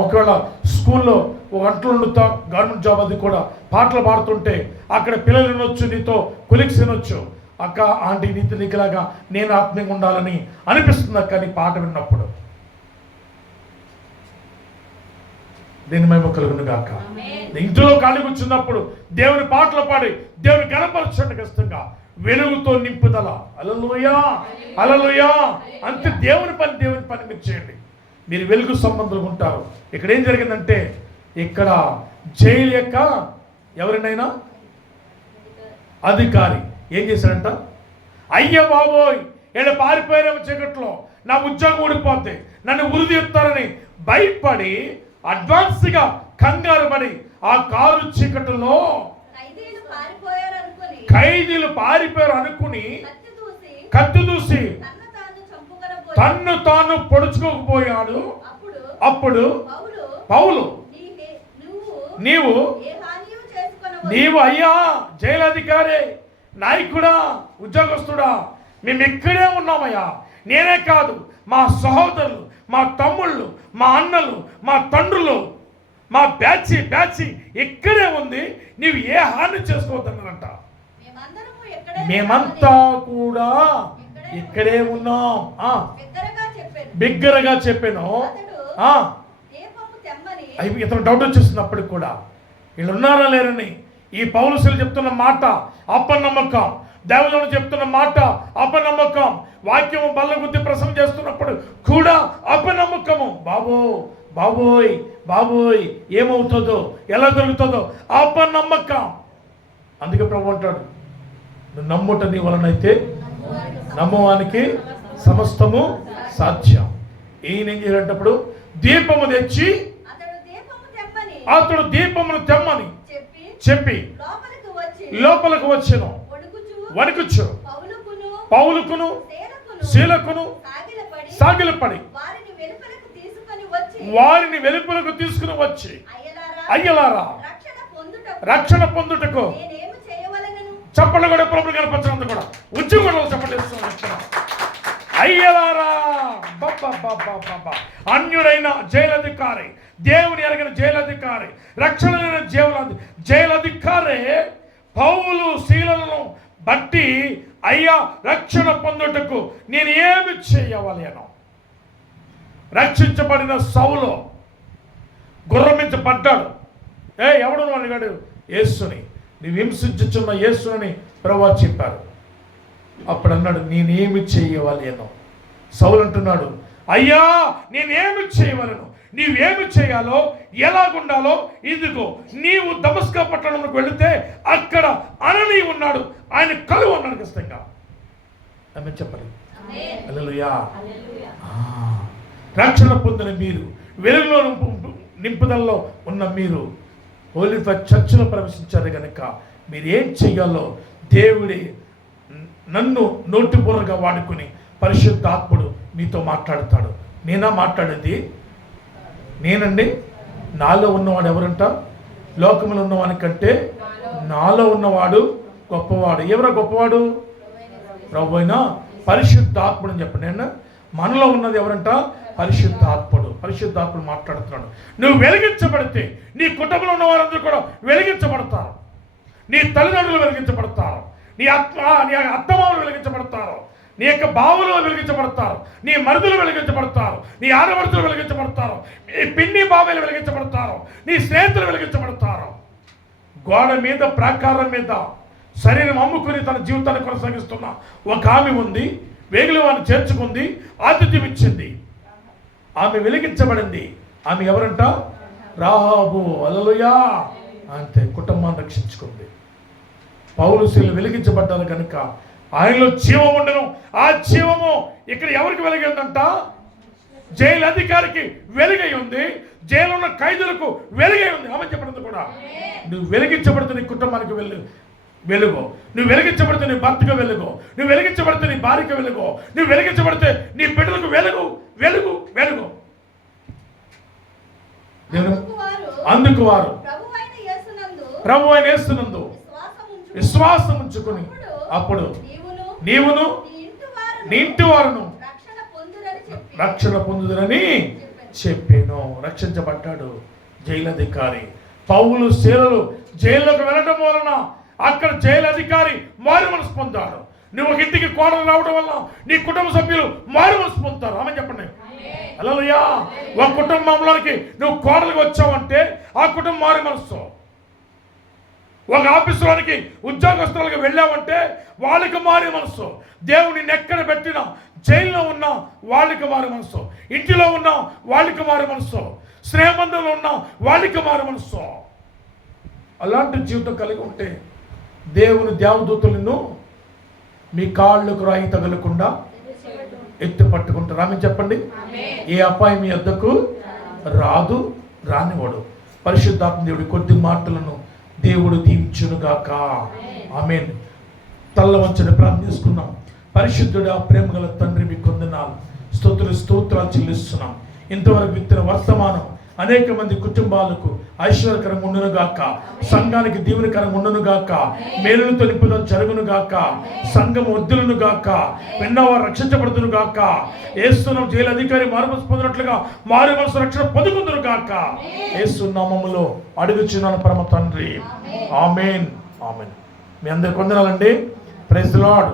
ఒకవేళ స్కూల్లో ఒక గంటలు వండుతా గవర్నమెంట్ జాబ్ అది కూడా పాటలు పాడుతుంటే అక్కడ పిల్లలు వినొచ్చు, నీతో కొలిక్స్ వినొచ్చు. అక్క ఆంటీ నీకులాగా నేను ఆత్మీయంగా ఉండాలని అనిపిస్తుంది అక్క నీ పాట విన్నప్పుడు. దీని మేము కలుగును గాక. ఇంట్లో ఖాళీ కూర్చున్నప్పుడు దేవుని పాటలు పాడి దేవుని గణపరచండి ఖచ్చితంగా. వెలుగుతో నింపుదల. హల్లెలూయా, హల్లెలూయా. అంతే దేవుని పని మీరు చేయండి. మీరు వెలుగు సంబంధులు ఉంటారు. ఇక్కడ ఏం జరిగిందంటే, ఇక్కడ జైలు యొక్క ఎవరినైనా అధికారి ఏం చేశాడంట, అయ్య బాబోయ్ ఈడ పారిపోయారేమో చీకట్లో, నా ఉద్యోగం ఊడిపోతే నన్ను ఉరి తీస్తారని భయపడి అడ్వాన్స్గా కంగారు పడి ఆ కారు చీకటిలో ఖైదీలు పారిపోయారు అనుకుని కత్తి దూసి తన్ను తాను పొడుచుకోకపోయాడు. అప్పుడు పౌలు నీవు అయ్యా జైలు అధికారి, నాయకుడా, ఉద్యోగస్తుడా, మేము ఇక్కడే ఉన్నామయ్యా. నేనే కాదు, మా సహోదరులు, మా తమ్ముళ్ళు, మా అన్నలు, మా తండ్రులు, మా బ్యాచి ఇక్కడే ఉంది. నీవు ఏ హాని చేసుకోవద్దన్నారంట. మేమంతా కూడా ఇక్కడే ఉన్నాం. బిగ్గరగా చెప్పాను. ఇతను డౌట్ వచ్చేస్తుంది అప్పటికి కూడా, వీళ్ళు ఉన్నారా లేరని. ఈ పౌలుసులు చెప్తున్న మాట అపనమ్మకం, దేవుడు చెప్తున్న మాట అపనమ్మకం, వాక్యము బల్ల గుద్ది ప్రసంగం చేస్తున్నప్పుడు కూడా అపనమ్మకము. బాబోయ్ ఏమవుతుందో, ఎలా జరుగుతుందో అపనమ్మకం. అందుకే ప్రభు అంటాడు, నువ్వు నమ్ముట నీ వలనైతే నమ్మవానికి సమస్తము సాధ్యం. ఈయన ఏం చేసేటప్పుడు దీపము తెచ్చి అతడు దీపమును తెమ్మని చెప్పి లోపలికి వచ్చెను. వణుకుచు పౌలుకును శీలకును సాగిలపడి వారిని వెలుపలకు తీసుకుని వచ్చి, అయ్యలారా రక్షణ పొందుటకు చప్పట్లు కూడా ప్రభువు కనపరచడం కూడా ఉద్యోగంలో చెప్పలేస్తున్నా. అయ్యలారా, అన్యుడైన జైలధికారి, దేవుని ఎరగిన జైలధికారి, రక్షణ జైలధికారే పౌలు శీలను బట్టి, అయ్యా రక్షణ పొందుటకు నేను ఏమి చేయవాలి అను. రక్షించబడిన సౌలు గుర్రమించబడ్డాడు. ఎవడు అడిగాడు? యేసుని. నీవు హింసించుచున్న యేసుని ప్రభువా చెప్పారు. అప్పుడు అన్నాడు, నేనేమి చేయవాలి అను. సౌలు అంటున్నాడు, అయ్యా నేనేమి చేయవలను, నీవేమి చేయాలో ఎలాగుండాలో ఇదిగో, నీవు దమస్కా పట్టణంలోకి వెళితే అక్కడ అననీ ఉన్నాడు, ఆయన కలువు అన్నాడు ఖచ్చితంగా. ఆమె చెప్పండి. హల్లెలూయా. రక్షణ పొందిన మీరు, వెలుగులో నింపుదలలో ఉన్న మీరు హోలీ చర్చిలో ప్రవేశించారు కనుక మీరు ఏం చెయ్యాలో దేవుడి నన్ను నోటిబుర్రగా వాడుకుని పరిశుద్ధాత్ముడు మీతో మాట్లాడతాడు. నేనా మాట్లాడేది? నేనండి. నాలో ఉన్నవాడు ఎవరంట? లోకములో ఉన్నవాని కంటే నాలో ఉన్నవాడు గొప్పవాడు. ఎవరో గొప్పవాడు? ప్రభు అయిన పరిశుద్ధాత్ముడు అని చెప్పండి. నేను మనలో ఉన్నది ఎవరంట? పరిశుద్ధాత్ముడు. పరిశుద్ధాత్ముడు మాట్లాడుతున్నాడు. నువ్వు వెలిగించబడితే నీ కుటుంబంలో ఉన్న వారందరూ కూడా వెలిగించబడతారు. నీ తల్లిదండ్రులు వెలిగించబడతారు, నీ అత్తమామలు వెలిగించబడతారు, నీ యొక్క బావులు వెలిగించబడతారు, నీ మరుదులు వెలిగించబడతారు, నీ ఆడపడుతులు వెలిగించబడతారు, నీ పిన్ని బాబాయిలు వెలిగించబడతారు, నీ స్నేహితులు వెలిగించబడతారు. గోడ మీద ప్రాకారం మీద శరీరం అమ్ముకుని తన జీవితాన్ని కొనసాగిస్తున్న ఒక ఆమె ఉంది. వేగులు వారిని చేర్చుకుంది, ఆతిథ్యం ఇచ్చింది. ఆమె వెలిగించబడింది. ఆమె ఎవరంట? రాహాబు. హల్లెలూయా. అంతే, కుటుంబాన్ని రక్షించుకుంది. పౌలు శీలు వెలిగించబడ్డారు కనుక ఆయనలో జీవం ఉండను. ఆ జీవము ఇక్కడ ఎవరికి వెలిగిందంట? జైలు అధికారికి వెలుగై ఉంది, జైలు ఉన్న ఖైదులకు వెలుగై ఉంది. ఆమె చెప్పడం కూడా, నువ్వు వెలిగించబడితే నీ కుటుంబానికి వెలుగు, నువ్వు వెలిగించబడితే నీ భర్తకు వెలుగు, నువ్వు వెలిగించబడితే నీ భార్యకు వెలుగు, నువ్వు వెలిగించబడితే నీ బిడ్డలకు వెలుగు వెలుగు వెలుగు. అందుకు వారు ప్రభు అయిన యేసునందు విశ్వాసం ఉంచుకుని అప్పుడు నీవును నీ ఇంటి వారును రక్షణ పొందుదురని చెప్పాను. రక్షించబడ్డాడు జైలు అధికారి. పౌలు శీలలు జైల్లోకి వెళ్ళడం వలన అక్కడ జైలు అధికారి మారు మనసు పొందాడు. నువ్వు ఒక ఇంటికి కోడలు రావడం వల్ల నీ కుటుంబ సభ్యులు మారు మనసు పొందుతారు. ఆమె చెప్పండి. హల్లెలూయా. ఒక కుటుంబంలోనికి నువ్వు కోడలుగా వచ్చావంటే ఆ కుటుంబం మారు మనసు. ఒక ఆఫీసులోనికి ఉద్యోగస్తులకు వెళ్ళావంటే వాళ్ళకి మారి మనసు. దేవుని ఎక్కడ పెట్టినా, జైల్లో ఉన్నా వాళ్ళకి మారి మనసు, ఇంటిలో ఉన్నా వాళ్ళకి మారి మనసు, స్నేహబంధంలో ఉన్నా వాళ్ళకి మారి మనసు. అలాంటి జీవితం కలిగి ఉంటే దేవుని దేవదూతలను మీ కాళ్ళకు రాయి తగలకుండా ఎత్తి పట్టుకుంటారు. ఆమె చెప్పండి. ఏ అపాయం మీ వద్దకు రాదు, రానివాడు. పరిశుద్ధాత్మ దేవుడి కొద్ది మాటలను దేవుడు దీవించునుగాక. ఆమేన్. తల్ల వంచని ప్రార్థిస్తున్నాం. పరిశుద్ధుడా, ప్రేమ గల తండ్రి, మీకు వందనాలు, స్తోత్రాలు చెల్లిస్తున్నాం. ఇంతవరకు విత్తిన వర్తమానం అనేక మంది కుటుంబాలకు ఐశ్వర్యకరం ఉండునుగాక, సంఘానికి దీవెనకరం ఉండునుగాక, మేలులతో నింపుదల జరుగునుగాక, సంఘం వర్ధిల్లునుగాక, విన్నవారు రక్షించబడుతునుగాక. యేసు జైలు అధికారి మారు మనసు పొందినట్లుగా మారు మనసు రక్షణ పొందుకుందురుగాక. యేసు నామములో అడుగుచున్నాను పరమ తండ్రి. ఆమేన్. ఆమేన్. మీ అందరికి వందనాలండి. Praise the lord.